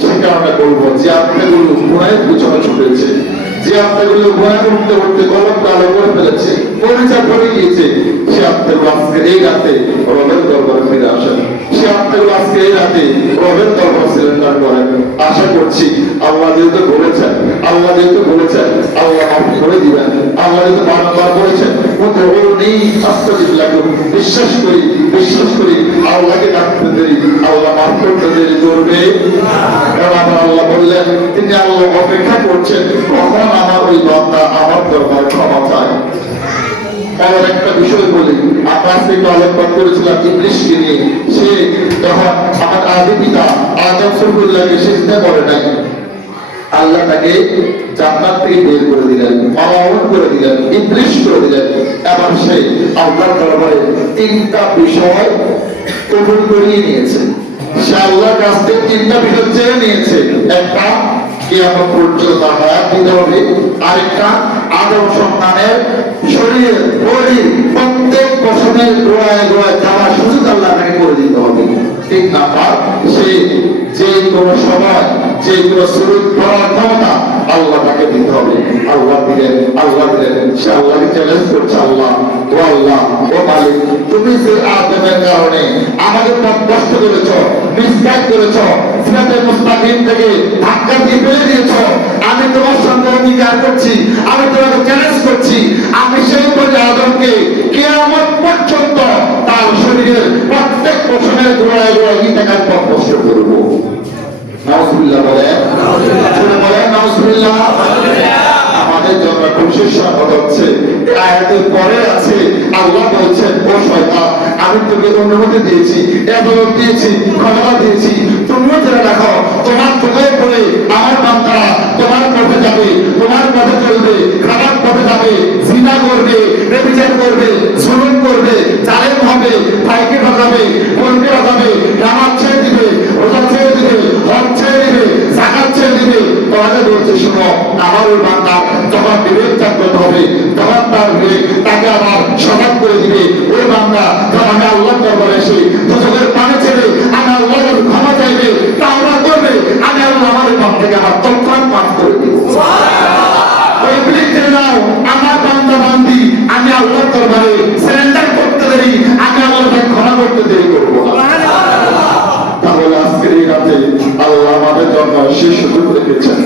সে কারণে বলবো যে আপনাগুলো গুনাহের পিছনে ছুটেছে, যে আপনাগুলো গুনাহ করতে করতে কলম কালো করে ফেলেছে, পরিচয় করে গিয়েছে, সে আপনাগুলো আজকে এই রাতে রবের দরবারে ফিরে আসেন। সে আপনাগুলো আজকে এই রাতে রবের দরবারে সিলেন্ডার করেন। আশা করছি আল্লাহ যেহেতু বলেছেন, আল্লাহ যেহেতু বলেছেন আল্লাহ মাফ করে দিবেন, আল্লাহ যেহেতু বারবার বলেছেন বিশ্বাস করি, বিশ্বাস করি আল্লাহকে ডাকতে দেরি, আল্লাহ মাফ করতে দেরি করবে না। কারণ আমার আল্লাহ বললেন, তিনি আল্লাহ অপেক্ষা করছেন কখন আমার ওই বান্দা আমার দরবারে ক্ষমা চায়। আর একটা বিষয় বলি, আমরা আজকে একটু আলোকপাত করেছিলাম ইবলিসকে নিয়ে। সে যখন আমার আদি পিতা আদম সূফুল্লাহকে সিজদা করে নাই, আল্লাহ তাকে জান্নাত থেকে বের করে দিলেন, মালাউন করে দিলেন, ইবলিস করে দিলেন। এবার সে আল্লাহর দরবারে 3টা বিষয় কবুল করিয়ে নিয়েছে। সে আল্লাহর কাছ থেকে 3টা বিষয় চেয়ে নিয়েছে। একটা, কিয়ামত পর্যন্ত তার হায়াত দিতে হবে। আরেকটা, আদম সন্তানের শরীরের বডির প্রত্যেক পশমের গোড়ায় গোড়ায় যাওয়ার সুযোগ আল্লাহ তাকে করে দিতে হবে। 3 নাম্বার, সে যে কোনো সময় যে কোনো সুরুত করার ক্ষমতা আল্লাহ তাকে দিতে হবে। আল্লাহ দিলেন, আল্লাহ দিলেন। সে আল্লাহকে চ্যালেঞ্জ করছে, আল্লাহ ও আল্লাহ ও মালিক, তুমি যে আদমের কারণে আমাকে পথভ্রষ্ট করেছ, মিসগাইড করেছ, সিরাতুল মুস্তাকিম থেকে ধাক্কা দিয়ে ফেলে দিয়েছ, আমি তোমার সঙ্গে অঙ্গীকার করছি, আমি তোমাকে চ্যালেঞ্জ করছি, আমি সেই বলে আদমকে কিয়ামত পর্যন্ত তার শরীরের প্রত্যেক পশমের গোড়ায় গোড়ায় ইন্তেকাল পথভ্রষ্ট করব। নাউজুবিল্লাহ বলেন, নাউজুবিল্লাহ। আমাদের জন্য খুশি পরে আছে আল্লাহ বলছেন, ও শয়তান, আমি তোকে অনুমতি দিয়েছি, এবাদত দিয়েছি, ক্ষমতা দিয়েছি, তুমিও জেনে রাখো তোমার চোখের পরে আমার বান্দারা তোমার পথে যাবে, তোমার পথে চলবে, খারাপ পথে যাবে, জিনা করবে, ব্যভিচার করবে, জুলুম করবে, জালেম হবে, ভাইকে ঠকাবে, বোনকে ঠকাবে, নামাজ ছেড়ে দিবে, রোজা ছেড়ে দিবে, হজ ছেড়ে দিবে, যাকাত ছেড়ে দিবে। তোমাকে বলছে শোনো, আমার ওই বান্দা যখন বিবেক জাগ্রত হবে তখন তাকে আবার সমাজ করে দিবে। ওই বান্দা যখন আমি আল্লাহ দরবারে এসে দুচোখের পানি ছেড়ে আমি আল্লাহর ক্ষমা চাইবে, তাওবা করবে, আমি আল্লাহ আমার ওই বান্দাকে আমার তৎক্ষণাৎ মাফ করে দিব। ওই বৃত্তে নাও আমার বান্দা বান্দি আমি আল্লাহর দরবারে সারেন্ডার করতে দেরি, আমি আল্লাহকে ক্ষমা করতে দেরি করবো না। তাহলে আজকের এই রাতে আল্লাহ আমাদের জন্য সেই সুযোগ রেখেছেন,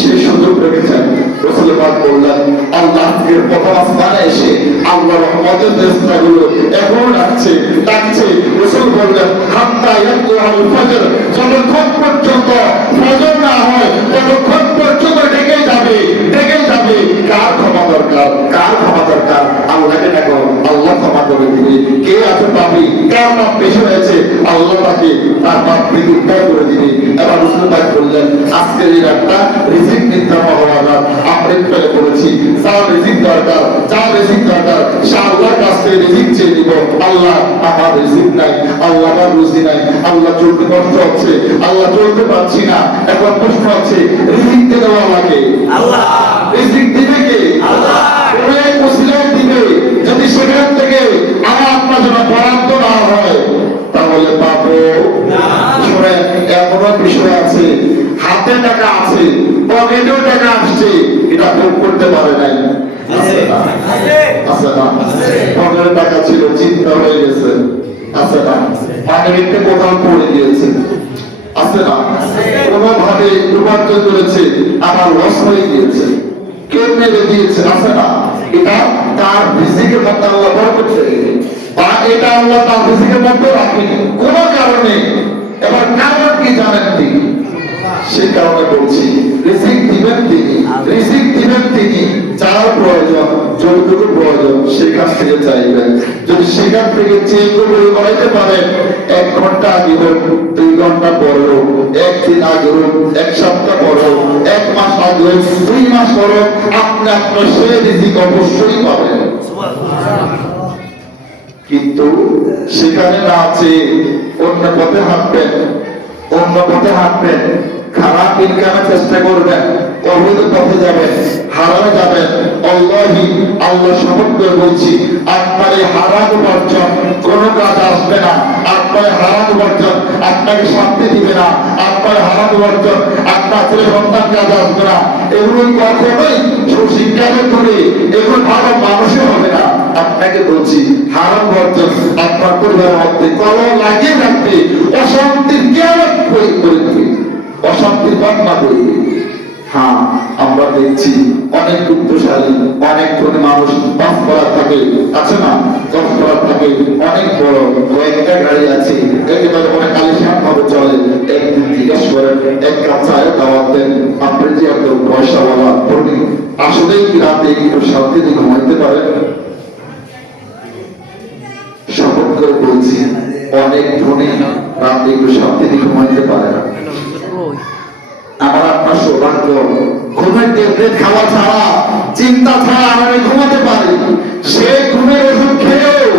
সেই সুযোগ রেখেছেন। রাসূল পাক বললেন, আল্লাহ আজকের প্রথম আসমানে এসে আল্লাহর রহমতের দস্তগুলো এখন ডাকছে। রাসূল বললেন, হাত্তা ইয়াতুল ফজর, যতক্ষণ পর্যন্ত ফজর না হয় ততক্ষণ পর্যন্ত ডেকে যাবে। কার ক্ষমা দরকার? কার ক্ষমা দরকার? আল্লাহকে ডাকো, আল্লাহ ক্ষমা করে দিবে। কে আছে পাপী, কার পাপ বেশি হয়েছে, আল্লাহ তাকে তার পাপ থেকে উদ্ধার করে দিবে। এবার রাসূল পাক বললেন, আজকের এই রাতটা রিজিক নির্ধারণ হওয়ার রাত। আমরা পেলে পড়েছি, যার রিজিক দরকার সে আল্লাহর কাছ থেকে রিজিক চেয়ে নিব। আল্লাহ আমার রিজিক নাই, আল্লাহ আমার রুজি নাই, আল্লাহ চলতে কষ্ট হচ্ছে, আল্লাহ চলতে পারছি না। এখন প্রশ্ন হচ্ছে, রিজিক কে দেওয়া লাগে? আল্লাহ। রিজিক দিবে কে? আল্লাহ। কোন এক ওসিলায় দিবে। যদি সেখান থেকে আমার আপনার জন্য বরাদ্দ না হয় তাহলে পাবো না। শুনেন, এমনও বিষয় আছে, হাতে টাকা আছে, পকেটেও টাকা আসছে, এটা ভোগ করতে পারে নাই। আছে না? পকেটে টাকা ছিল, চিন্তা হয়ে গেছে। আছে না? পকেটে কোথাও পড়ে গিয়েছে। আছে না? কোনোভাবে উপার্জন করেছে, আমার লস হয়ে গিয়েছে, কেউ মেরে দিয়েছে। আছে না? এটা তার রিজিকের মধ্যে আল্লাহ বরকত রেখেছে, বা এটা আল্লাহ তার রিজিকের মধ্যে রাখেনি কোনো কারণে। এবার কারণ কি জানেন তিনি? সে কারণে বলছি, রিজিক দিবেন তিনি, যার প্রয়োজন, যতটুকু প্রয়োজন সেখান থেকে চাইবেন। যদি সেখান থেকে চেয়ে করে বাড়াইতে পারেন, 1 ঘন্টা আগে হোক, 2 ঘন্টা পরে হোক, 1 দিন আগে হোক, 1 সপ্তাহ পরে হোক, 1 মাস আগে হোক, 2 মাস পরে হোক, আপনি আপনার সে রিজিক অবশ্যই পাবেন। কিন্তু সেখানে না আছে অন্য পথে হাঁটবেন, খারাপ ইনকামের চেষ্টা করবেন, অবৈধ পথে যাবেন, হারামে যাবেন। আল্লাহ শপথ করে বলছি, আপনার এই হারাম উপার্জন কোনো কাজ আসবে না। আপনার হারাম উপার্জন আপনাকে শান্তি দিবে না। আপনার হারাম উপার্জন আপনার ছেলে সন্তান কাজ আসবে না। এগুলো কখনোই সুশিক্ষা করে এগুলো ভালো মানুষই হবে না। আপনাকে বলছি, হারাম উপার্জন আপনার পরিবারের মধ্যে কলম লাগিয়ে রাখবে, অশান্তির কেয়ামত করে দিবে, অশান্তির ঘটনা করবে। হ্যাঁ, আমরা দেখছি অনেক দুঃখশালী, অনেক ধনী মানুষ 5 তলা থাকে, আছে না? 10 তলা থাকে, অনেক বড় কয়েকটা গাড়ি আছে, একেবারে অনেক আলিশান ভাবে চলে। একদিন জিজ্ঞেস করেন, 1 কাপ চায়ের দাওয়াত দেন, আপনি যে এত পয়সাওয়ালা ধনী, আসলেই কি রাতে একটু শান্তিতে ঘুমাইতে পারেন? শপথ করে বলছি, অনেক ধনী রাতে একটু শান্তিতে ঘুমাইতে পারে না। আমার আপনার সৌভাগ্য, ঘুমের ট্যাবলেট খাওয়া ছাড়া, চিন্তা ছাড়া আমরা ঘুমাতে পারি। সে ঘুমের ওষুধ খেয়েও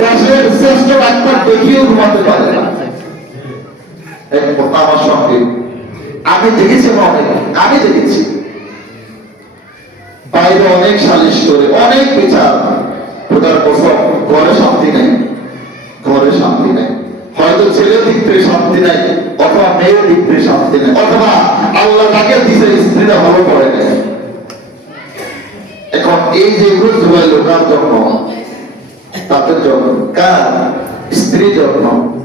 দেশের শ্রেষ্ঠ ডাক্তার দেখিয়েও ঘুমাতে পারে না। এক কথা আমার সঙ্গে আমি দেখেছি, বাইরে অনেক সালিশ করে, অনেক বিচার, খোদার কসম ঘরে শান্তি নেই। হয়তো ছেলের দিক থেকে শান্তি নাই, অথবা মেয়ের দিক থেকে শান্তি নাই, অথবা আল্লাহ তাকে দিছে স্ত্রীরা ভালো করে নেয়। এখন এই যে রোজগার লোকার জন্য, তাদের জন্য, কার? স্ত্রীর জন্য,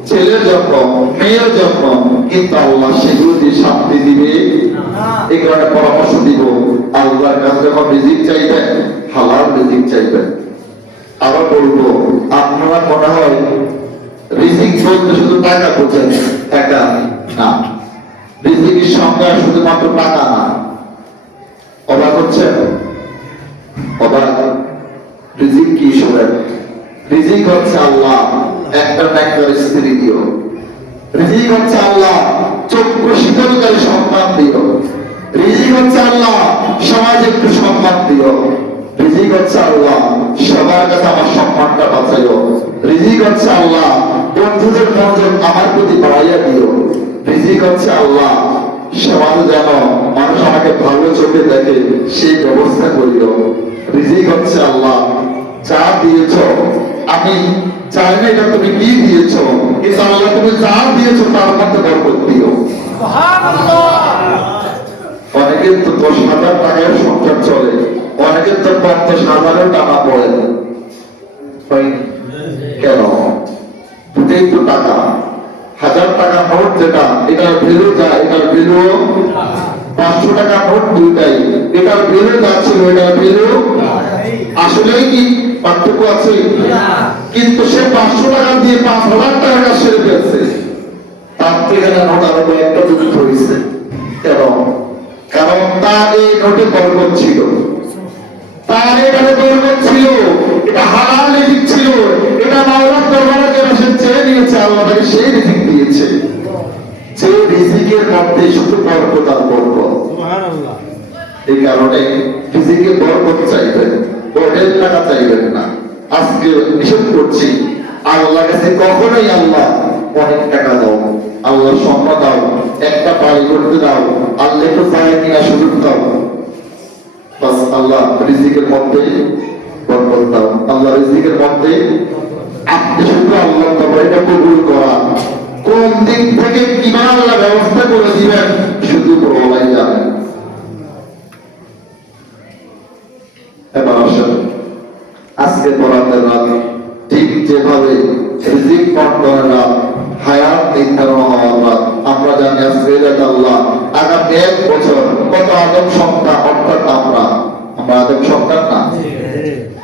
ছেলের জন্য, মেয়ের জন্য, কিন্তু আল্লাহ সেগুলো দিয়ে শান্তি দিবে। এই কারণে পরামর্শ দিব, আল্লাহর কাছে যখন রিজিক চাইবেন, হালাল রিজিক চাইবেন। আবার বলবো, আপনারা মনে হয় রিজিক বলতে শুধু টাকা বোঝেন, টাকা না। রিজিকের সংজ্ঞা শুধুমাত্র টাকা না। অবাক হচ্ছেন? অবাক? রিজিক রিজিক হচ্ছে আল্লাহ একটা নেককার স্ত্রী দিও, রিজিক হচ্ছে আল্লাহ চক্ষু শীতলকারী সন্তান দিও, রিজিক হচ্ছে আল্লাহ সমাজে একটু সম্মান দিও, রিজিক হচ্ছে আল্লাহ সবার কাছে আমার সম্মানটা বাঁচাইও, রিজিক হচ্ছে আল্লাহ বন্ধুদের মনোযোগ আমার প্রতি বাড়াইয়া দিও, রিজিক হচ্ছে আল্লাহ সমাজ যেন মানুষ আমাকে ভালো চোখে দেখে সেই ব্যবস্থা করিও, রিজিক হচ্ছে আল্লাহ যা দিয়েছ আমি চাই না এটা তুমি কি দিয়েছ, কিন্তু আল্লাহ তুমি যা দিয়েছ তার মধ্যে বরকত দিও। অনেকের তো 10,000 টাকায় সংসার চলে, অনেকের তো 50,000 টাকা পড়ে, কেন? দুটেই তো টাকা। 1000 টাকা নোট যেটা এটার ভ্যালু যা এটার ভ্যালু, 500 টাকা নোট দুইটাই এটার ভ্যালু যাচ্ছিল এটার ভ্যালু আসলেই কি পার্থক্য আছে? কিন্তু সে 500 টাকা দিয়ে 5,000 টাকা সেরে ফেলছে, তার থেকে নোট আরো একটা দুটো হয়েছে। কেন? কারণ তার এই নোটে বরকত ছিল, তার এখানে বরকত ছিল, এটা হালাল রিজিক ছিল, এটা মাওলার দরবারে যেন সে চেয়ে নিয়েছে, আল্লাহ তাকে সেই রিজিক দিয়েছে। যে রিজিকের মধ্যে শুধু বরকত আর বরকত। সুবহানাল্লাহ। এই কারণে রিজিকে বরকত চাইবেন, বড়ের টাকা চাইবেন না। আজকে নিষেধ করছি, আল্লাহর কাছে কখনোই আল্লাহ অনেক টাকা দাও, আল্লাহ সম্মান দাও, একটা বাড়ি করতে দাও, আল্লাহ একটু জায়গা কিনা সুযোগ দাও, বাস আল্লাহ রিজিকের মধ্যে বরকত দাও। আল্লাহ রিজিকের মধ্যে আপনি শুধু আল্লাহ এটা কবুল করা, কোন দিক থেকে কিভাবে আল্লাহ ব্যবস্থা করে দিবেন শুধু বলাই জানেন। এবার আসেন আজকে বরাতের রাত ঠিক যেভাবে রিজিক বন্টনের রাত, হায়াত নির্ধারণ হওয়ার রাত, আমরা জানি আজকে আল্লাহ আগামী 1 বছর কত আদম সন্তান, অর্থাৎ আমরা আদম সন্তান না,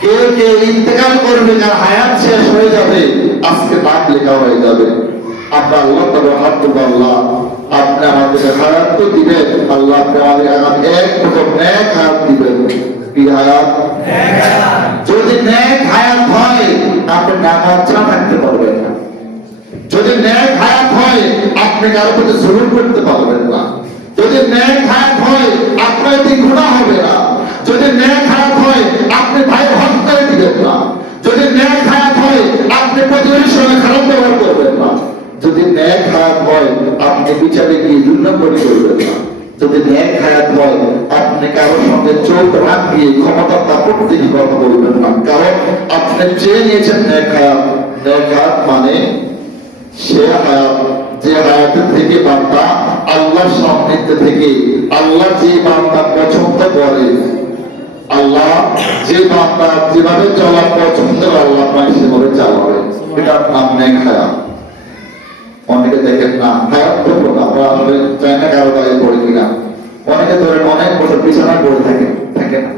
কে কে ইন্তেকাল করবে, যার হায়াত শেষ হয়ে যাবে আজকে নাম লেখা হয়ে যাবে। আমরা আল্লাহ তাআলা হাত তুলব, আল্লাহ আপনি আমাদের হায়াত তো দিবেন, আল্লাহ আপনি আমাদের আগামী 1 বছর নেক হায়াত দিবেন। কি হায়াত? যদি নেক হায়াত হয় আপনি নামাজ ছাড়া থাকতে পারবেন না, যদি নেক হায়াত হয় আপনি কারো প্রতি জুলুম করতে পারবেন না, যদি নেক হায়াত হয় আপনার এতে গুনাহ হবে না, যদি নেক হায়াত হয় আপনি ভাই হত্যায় দিবেন না, যদি নেক হায়াত হয় আপনি প্রতিবেশীর সঙ্গে খারাপ ব্যবহার করবেন না, যদি নেক হায়াত হয় আপনি বিচারে গিয়ে 2 নম্বরই করবেন না, যদি নেক হায়াত হয় আপনি কারোর সঙ্গে চোখ রাখ দিয়ে ক্ষমতার দাপট দিয়ে কথা বলবেন না, কারণ আপনি চেয়ে নিয়েছেন নেক হায়াত। নেক হায়াত মানে সে হায়াত যে হায়াতের থেকে বান্দা আল্লাহর সান্নিধ্য থেকে, আল্লাহ যে বান্দা পছন্দ করে, আল্লাহ যে বান্দা যেভাবে চলা পছন্দ করে আল্লাহ পায় সেভাবে চালাবে, এটার নাম নেক হায়াত। অনেকে দেখেন না হায়াত তো আমরা আসলে চাই না কারো গায়ে পড়ে কিনা, অনেকে ধরেন অনেক বছর বিছানায় পড়ে থাকে না,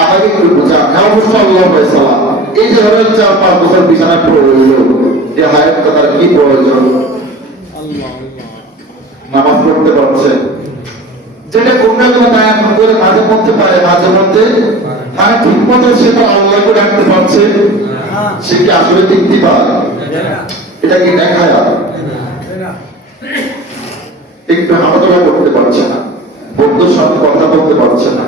আমাকে একটু বোঝা অবশ্য আল্লাহ ফয়সালা, এই যে ধরেন 4-5 বছর বিছানায় পড়ে রইল, যে হায়াত তার কি প্রয়োজন? নামাজ পড়তে পারছে, যেটা কোনটা কোনো দায়াত করে মাঝে মধ্যে পারে, মাঝে মধ্যে মানে ঠিক মতো সে তো আল্লাহ করে রাখতে পারছে, সে কি আসলে তৃপ্তি পায়? এটা কি দেখায়? একটু হাঁটাচলা করতে পারছে না, বন্ধুর সঙ্গে কথা বলতে পারছে না,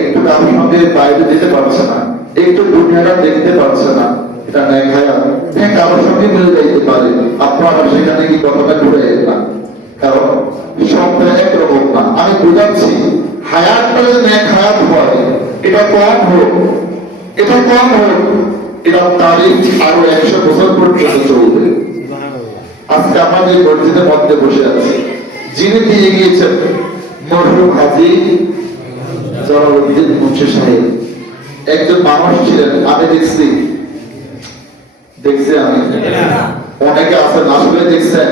একটু কারোর সঙ্গে বাইরে যেতে পারছে না, একটু দুনিয়াটা দেখতে পারছে না, এটা নেক হায়াত। হ্যাঁ, কারোর সঙ্গে মিলে যাইতে পারে, আপনারা সেখানে কি কথাটা ঘুরে না, কারণ সবটা একরকম না। আমি বুঝাচ্ছি হায়াতটা যে নেক হায়াত হয়, এটা কম হোক, এটা কম হোক, এটা তারিখ আরো 100 বছর পর্যন্ত চলবে। আজকে আমাদের মসজিদের মধ্যে বসে আছি, যিনি দিয়ে গিয়েছেন মরহুম হাজী জলালউদ্দিন মুন্সি সাহেব, একজন মানুষ ছিলেন। আমি দেখছি আমি অনেকে আছেন আসলে দেখছেন,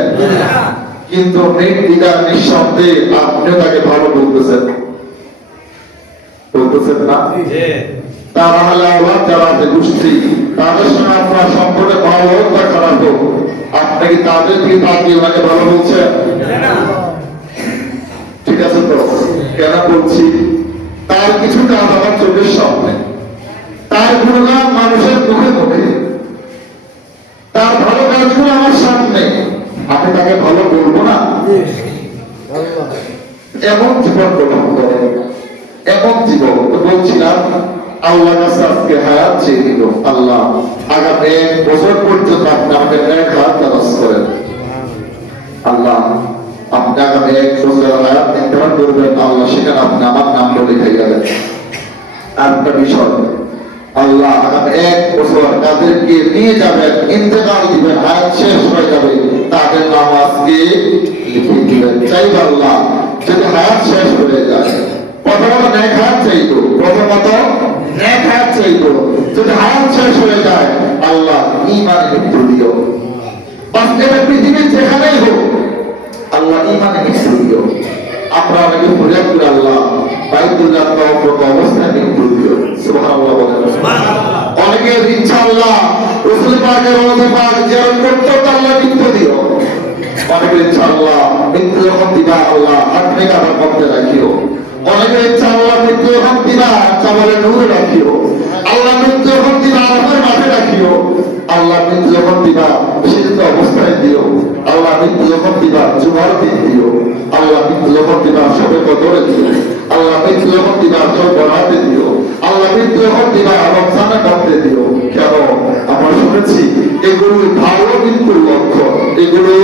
কিন্তু নির্দ্বিধায় নিঃশব্দে আপনিও তাকে ভালো বলতেছেন না? তারা হলে আল্লাহ যারা আছে গোষ্ঠী, তাদের সঙ্গে আপনার সম্পর্কে ভালো হোক বা খারাপ হোক, আপনি কি তাদের দিকে তাকিয়ে ওনাকে ভালো বলছেন? ঠিক আছে তো? কেন বলছি? তার কিছু কাজ আমার চোখের সামনে, তার গুণগান মানুষের মুখে মুখে, মানুষগুলো আমার সামনে, আমি তাকে ভালো বলবো না? এমন জীবন গ্রহণ করে, এমন জীবন। তো বলছিলাম আল্লাহ কাছে আজকে হায়াত চেয়ে দিল, আল্লাহ আগামী 1 বছর পর্যন্ত আপনি আমাকে নেক হায়াত দারাজ করেন। আল্লাহ আপনি আগামী 1 বছর হায়াত নির্ধারণ করবেন, আল্লাহ সেখানে আপনি আমার নামটা লিখাইয়া দেন। আর একটা বিষয়, আল্লাহ আগামী 1 বছর তাদেরকে নিয়ে যাবেন, ইন্তেকাল দিবেন, হায়াত শেষ হয়ে যাবে, তাদের নাম আজকে লিখে দিবেন। চাই আল্লাহ যদি হায়াত শেষ হয়ে যায়, প্রথমত নেক হায়াত চাইতো, প্রথমত নেক হায়াত চাইতো, যদি হায়াত শেষ হয়ে যায় আল্লাহ ঈমানে মৃত্যু দিও। বাস্তবে পৃথিবীর যেখানেই হোক আল্লাহ ঈমানে মৃত্যু দিও। আমরা অনেকে ফরিয়াদ করি আল্লাহ বাইতুল্লাহ তওফিক অবস্থায় মৃত্যু দিও। সুবহানাল্লাহ বলেন। অনেকের ইচ্ছা আল্লাহ রাসূল পাকের রওজা পাক জিয়ারত করতে আল্লাহ মৃত্যু দিও। অনেকের ইচ্ছা আল্লাহ মৃত্যু যখন দিবা আল্লাহ হাতে কাটা করতে রাখিও। অনেকের ইচ্ছা আল্লাহ মৃত্যু যখন দিবা কবরে নূরে রাখিও। আল্লাহ মৃত্যু যখন দিবা আল্লাহর মাঝে রাখিও। আল্লাহ মৃত্যু যখন দিবা সিদ্ধ অবস্থায় দিও। আল্লাহ মৃত্যু যখন দিবা জুমার দিন দিও। আল্লাহ মৃত্যু যখন দিবা সবে কদরে দিও। আল্লাহ মৃত্যু যখন দিবা সব বরাতে দিও। আল্লাহ মৃত্যু যখন দিবা রমজানে করতে দিও। কেন আমরা শুনেছি এগুলো ভালো মৃত্যুর লক্ষণ, এগুলো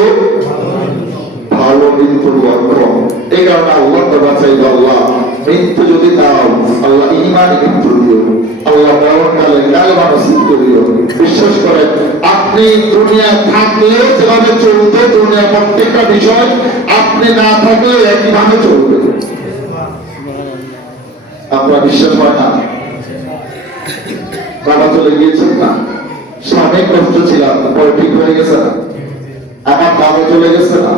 ভালো মৃত্যুর লক্ষণ। এই কারণে আল্লাহ কথা চাইব, আল্লাহ মৃত্যু যদি দাও আল্লাহ ঈমানে মৃত্যু দিও। আল্লাহ মরণকালে কালেমা নসিব করিও। বিশ্বাস করেন আপনি দুনিয়া থাকলে যেভাবে চলবে, দুনিয়ার প্রত্যেকটা বিষয় আপনি না থাকলে একইভাবে চলবে। আপনার বিশ্বাস হয় না? বাবা চলে গিয়েছেন না, স্বামী কষ্ট ছিলাম, পরে ঠিক হয়ে গেছে না? আমার বাবা চলে গেছে না,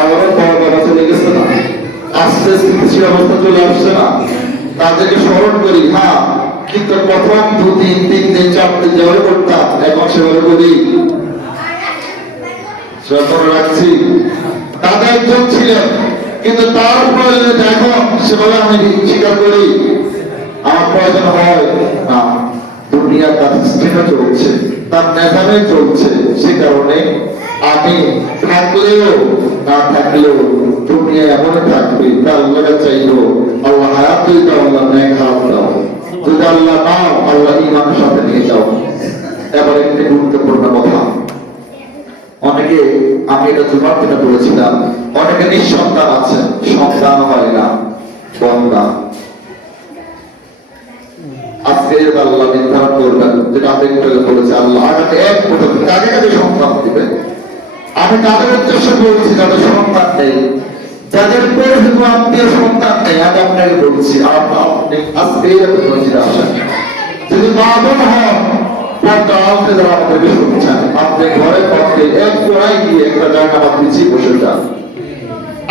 আমারও বাবা চলে গেছে না, আস্তে স্থিতিশীল অবস্থা চলে আসছে না? তাদেরকে স্মরণ করি, হ্যাঁ, কিন্তু প্রথম 2 দিন 3 দিন 4 দিন যেভাবে করতাম এখন সেভাবে করি, সেভাবে রাখছি। দাদা একজন ছিলেন, কিন্তু তার প্রয়োজনে দেখো সেভাবে আমি স্বীকার করি। আমার প্রয়োজন হয় না, দুনিয়া তার সিস্টেমে চলছে, তার মেধাবে চলছে, সে কারণে আমি থাকলেও না থাকলেও দুনিয়া এমন থাকবে। তা আল্লাহ চাইবো আল্লাহ হায়াত দাও, আল্লাহ নেক হায়াত দাও। যদি আল্লাহ নাও আল্লাহ ঈমানের সাথে নিয়ে যাও। এবার একটি গুরুত্বপূর্ণ কথা, অনেকে আমি এটা জুমার দিনে বলেছিলাম, অনেকে নিঃসন্তান আছেন, সন্তান হয় না, বন্দা। আজকে আল্লাহ নির্ধারণ করবেন, যেটা আমি বলেছি আল্লাহ আগামী 1 বছর কাকে কাকে সন্তান দিবেন। আমি তাদের উদ্দেশ্যে বলছি যাদের সন্তান নেই, যাদের পরিচিত আত্মীয় সন্তান নেই, আমি আপনাকে বলছি আপনি আজকে মসজিদে আসেন। যদি মা বোন হন পর্দাতে যারা আমাদেরকে শুনছেন, আপনি ঘরের পক্ষে এক জোড়াই গিয়ে একটা জায়গা আমার পিছিয়ে বসে যান।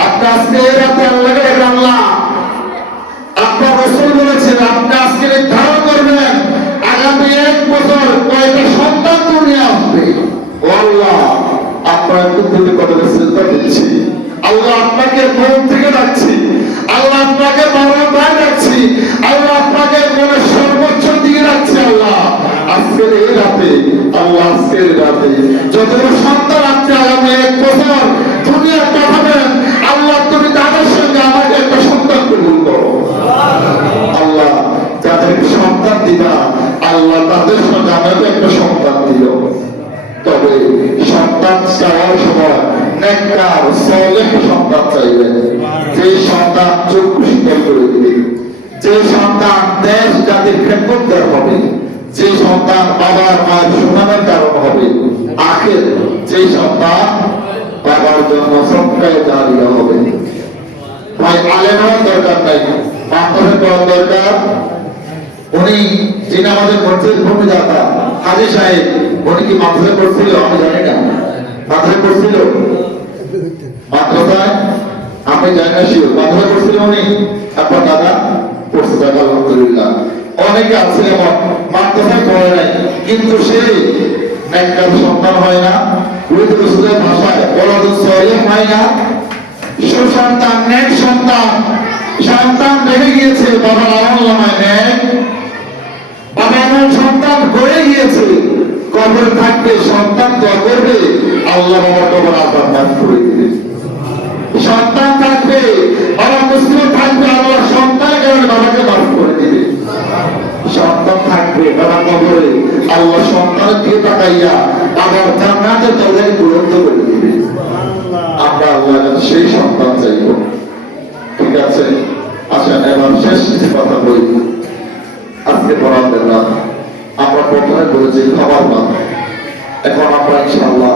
আপনি আজকে রাতে আল্লাহকে ডেকে আল্লাহ আপনার রাসূল বলেছেন আপনি আজকে নির্ধারণ করবেন আগামী 1 বছর কয়টা সন্তান দুনিয়া আসবে। ও আল্লাহ আপনার কুদরতের কথা চিন্তা করছি, আল্লাহ আপনাকে মন থেকে ডাকছি, আল্লাহ আপনাকে মরণায় ডাকছি, আল্লাহ আপনাকে মনের সর্বোচ্চ দিকে ডাকছি। আল্লাহ আজকের এই রাতে, আল্লাহ আজকের রাতে যতগুলো সন্তান আপনি আগামী 1 বছর দুনিয়া পাঠাবেন, আল্লাহ তুমি তাদের সঙ্গে আমাকে একটা সন্তান কবুল করো। আল্লাহ যাদের সন্তান দিবা আল্লাহ তাদের সঙ্গে আমাকে একটা সন্তান দিও। তবে সন্তান চাওয়ার সময় নেককার সালেহ সন্তান চাইবেন, যে সন্তান চক্ষু শীতল করে দিবে, যে সন্তান দেশ জাতির খেদমতগার হবে, যে সন্তান বাবার মায়ের সুনামের কারণ হবে, আখের যে সন্তান বাবার জন্য সবকায় জারিয়া হবে। ভাই আলেম হওয়ার দরকার নাই, মাহফিলে পড়ার দরকার। উনি যিনি আমাদের মসজিদ ভূমিদাতা হাজী সাহেব, উনি কি মাদ্রাসা করছিল আমি জানি না, মাদ্রাসা করছিল মাদ্রাসায় আমি জানি না, শিওর মাদ্রাসা করছিল উনি। আপনার দাদা পড়ছে, দাদা আলহামদুলিল্লাহ। অনেকে আছে এমন মাদ্রাসায় পড়ে নাই, কিন্তু সে নেককার সন্তান হয় না, রাসূলের ভাষায় ওলাদুস সালিহ হয় না, সুসন্তান নেক সন্তান, সন্তান রেখে গিয়েছে বাবার আমল নামায় নেক, বাবা এমন সন্তান গড়ে গিয়েছে কবরে থাকবে, সন্তান দোয়া করবে, আল্লাহ বাবার কবর আজাব মাফ করে দিবে। সন্তান থাকবে, বাবা মুসলিম থাকবে, আল্লাহ সন্তানের কারণে বাবাকে মাফ করে দিবে। সন্তান থাকবে বাবা কবরে, আল্লাহ সন্তানের দিকে তাকাইয়া আবার জান্নাতের দরজায় পূরণ করে দিবে। আমরা আল্লাহর কাছে সেই সন্তান চাইব। ঠিক আছে, আসেন এবার শেষ কিছু কথা বলি। আজকে পড়াতে না, আমরা প্রথমে বলেছি খাবার না, এখন আমরা ইনশাআল্লাহ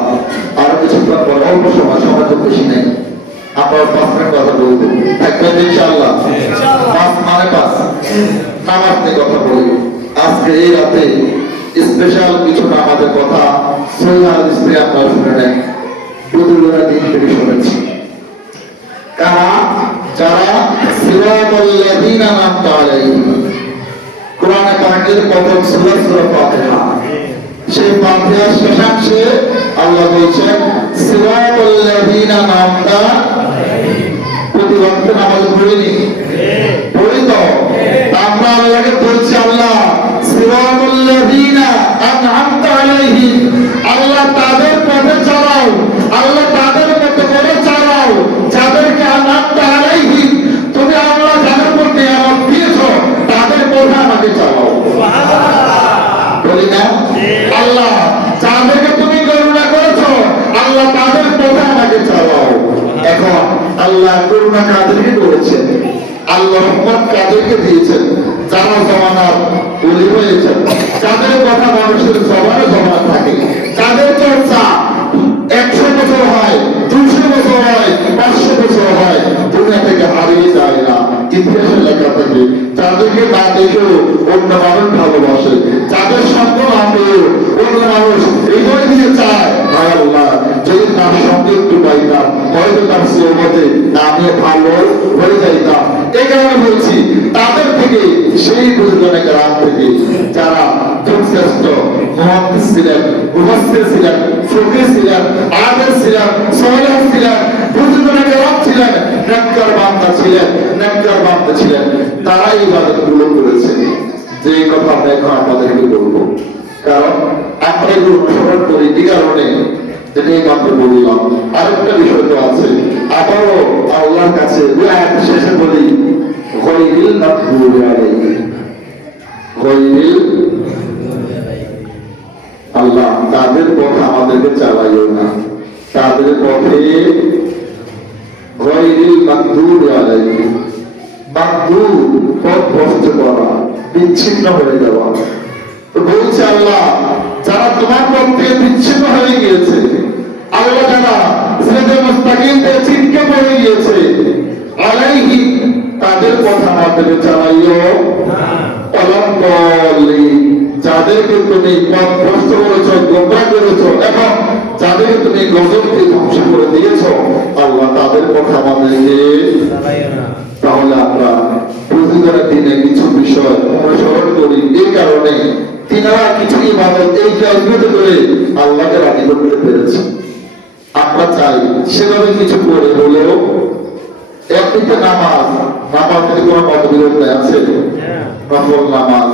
আরো কিছুক্ষণ পরে অল্প সময় তো বেশি নেই, আমরা 5 মিনিট কথা বলবো, থাকবেন ইনশাআল্লাহ। 5 মানে 5 নামাজ নিয়ে কথা বলি। আজকে এই রাতে স্পেশাল কিছু নামাজের কথা সহিহ হাদিস থেকে আপনারা শুনে নেন, বুজুর্গরা দিন থেকে শুনেছি। যারা সিরাতাল্লাযীনা আনআমতা আলাইহিম, কোরআনে পাকের প্রথম সূরা সূরা ফাতিহা, সেই ফাতিহার শেষাংশে আল্লাহ বলেছেন সিরাতাল্লাযীনা আনআমতা আলাইহিম। প্রতি ওয়াক্ত নামাজ পড়িনি, পড়ি তো আমরা আল্লাহকে বলছি আল্লাহ সিরাতাল্লাযীনা আনআমতা আলাইহিম, আল্লাহ তাদের পথে চালাও, আল্লাহ তাদের মতো করে চালাও যাদেরকে আনআমতা আলাইহিম, তুমি আল্লাহ যাদের মধ্যে নিয়ামত দিয়েছো তাদের পথে আমাকে চালাও। বলি না আল্লাহ যাদেরকে তুমি করুণা করেছো আল্লাহ তাদের পথে আমাকে চালাও। এখন আল্লাহ করুণা কাদেরকে করেছেন, আল্লাহ রহমত কাদেরকে দিয়েছেন, যারা জমানার ওলি হয়েছেন, যাদের কথা মানুষের জবানে জমা থাকে, যাদের চর্চা 100 বছর হয়, 200 বছর হয়, 500 বছর হয়, দুনিয়া থেকে হারিয়ে যায় না, ইতিহাসের লেখা থেকে। যাদেরকে না দেখেও অন্য মানুষ ভালোবাসে, যাদের সঙ্গে না পেয়েও অন্য মানুষ হৃদয় দিয়ে চায়, ভাই আল্লাহ যদি তার সঙ্গে একটু পাইতাম হয়তো তার সোহবতে আমিও ভালো হয়ে যাইতাম। এই কারণে বলছি তাদের থেকে, সেই বুজুর্গানে গ্রাম থেকে যারা শ্রেষ্ঠ মুহাদ্দিস ছিলেন, মুফাসসির ছিলেন, ফকিহ ছিলেন, আলেম ছিলেন, সালেহ ছিলেন, বুজুর্গানে গ্রাম ছিলেন, নেককার বান্দা ছিলেন, নেককার বান্দা ছিলেন, তারাই ইবাদতগুলো করেছে। যে কথা আমরা এখন আপনাদেরকে বলবো, কারণ আমরা এগুলো অনুসরণ করি এই কারণে, যেটা এই মাত্র বললাম। আরেকটা বিষয় তো আছে, আবারও আল্লাহর কাছে শেষে বলি গায়রিল মাগদুবি আলাইহিম, গায়রিল, আল্লাহ তাদের পথে আমাদেরকে চালাইও না, তাদের পথে গায়রিল মাগদুবি আলাইহিম, মাগদুব পথ ভ্রষ্ট করা, বিচ্ছিন্ন হয়ে যাওয়া। তো বলছে আল্লাহ যারা তোমার পথ থেকে বিচ্ছিন্ন হয়ে গিয়েছে, আল্লাহ যারা সিরাতে মুস্তাকিম থেকে ছিটকে পড়ে গিয়েছে, আলাইহিম তাদের কথা আমাদেরকে চালাইও না। যাদেরকে তুমি পথ ভ্রষ্ট করেছো, গোমরাহ করেছো এবং যাদেরকে তুমি গজব দিয়ে ধ্বংস করে দিয়েছো, আল্লাহ তাদের কথা আমাদেরকে চালাইও না। তাহলে আমরা প্রতিদিনের দিনে কিছু বিষয় অনুসরণ করি, এই কারণে তিনারা কিছু ইবাদত এই কাজগুলো করে আল্লাহকে রাজি করতে পেরেছে। আমরা চাই সেভাবে কিছু করে হলেও একদিকে নামাজ, নামাজ যদি কোনো মতবিরোধ আছে, নফল নামাজ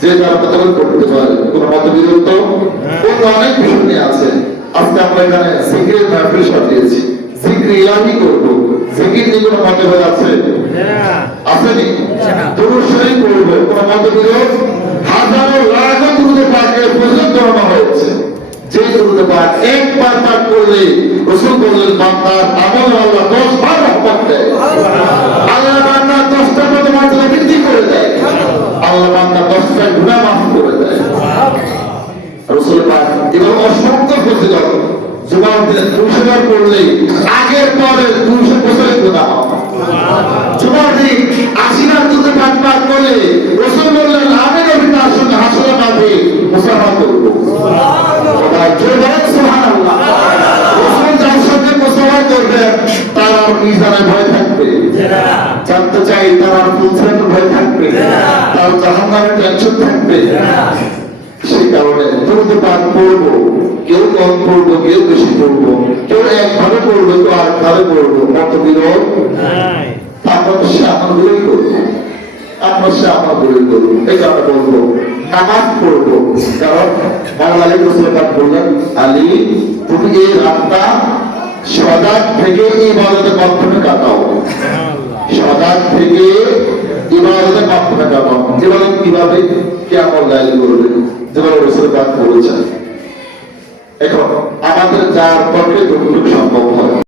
যে যার মতো করে পড়তে পারে, কোনো মতবিরোধ তো অনেক বিষয় নিয়ে আছে। আজকে আমরা এখানে জিকিরের মাহফিল সাজিয়েছি, জিকির ইলাহি করব, জিকির নিয়ে কোনো মতভেদ আছে? আসেনি? দুরূদ শরীফ পড়ব, কোনো মতবিরোধ? হাজারো লাখো দুরূদ পাকের প্রয়োজন করানো হয়েছে। যে দুরূদ পাক একবার পাঠ করলে রাসূল বললেন বান্দার আমল আল্লাহ 10 বার রহমত দেয়। আল্লাহ বান্দার 10টা পদ মর্যাদা বৃদ্ধি করে দেয়, আল্লাহ বান্দার 10টা গুনাহ মাফ করে দেয়। রাসূল পাক এবং অসংখ্য ফজিলত, জুমার দিনে 200 বার পড়লে আগের পরে 200 বছরের গুনাহ। জুমার দিন 80 বার দুরূদ পাঠ করলে রাসূল বললেন আমি নবী তার সঙ্গে হাসরের মাঠে মুসাফা করব। সুবহানাল্লাহ। রাসূল যার সঙ্গে মুসাফা করবে তার আর মিজানে ভয় থাকবে? জানতে চাই তার আর ফুলসেরাতে ভয় থাকবে? তার জাহান্নামের টেনশন থাকবে? সেই কারণে দুরূদ পাঠ পড়ব, কেউ কম পড়বো, কেউ বেশি পড়বো, কেউ একভাবে পড়বো, কেউ আরেকভাবে পড়বো, মতবিরোধ নাই। আমরা সে আমাদেরই করবো, আমরা সে আমাদেরই করবো। এই কারণে বলবো নামাজ পড়বো, কারণ আল্লাহ আলী তুমি এই রাতটা সজাগ থেকে ইবাদতের মাধ্যমে কাটাও, সজাগ থেকে ইবাদতের মাধ্যমে কাটাও। ইবাদত কিভাবে কেমন গাইল করবে যেভাবে রাসূল পাক বলেছেন। এখন আমাদের যার পক্ষে যতটুকু সম্ভব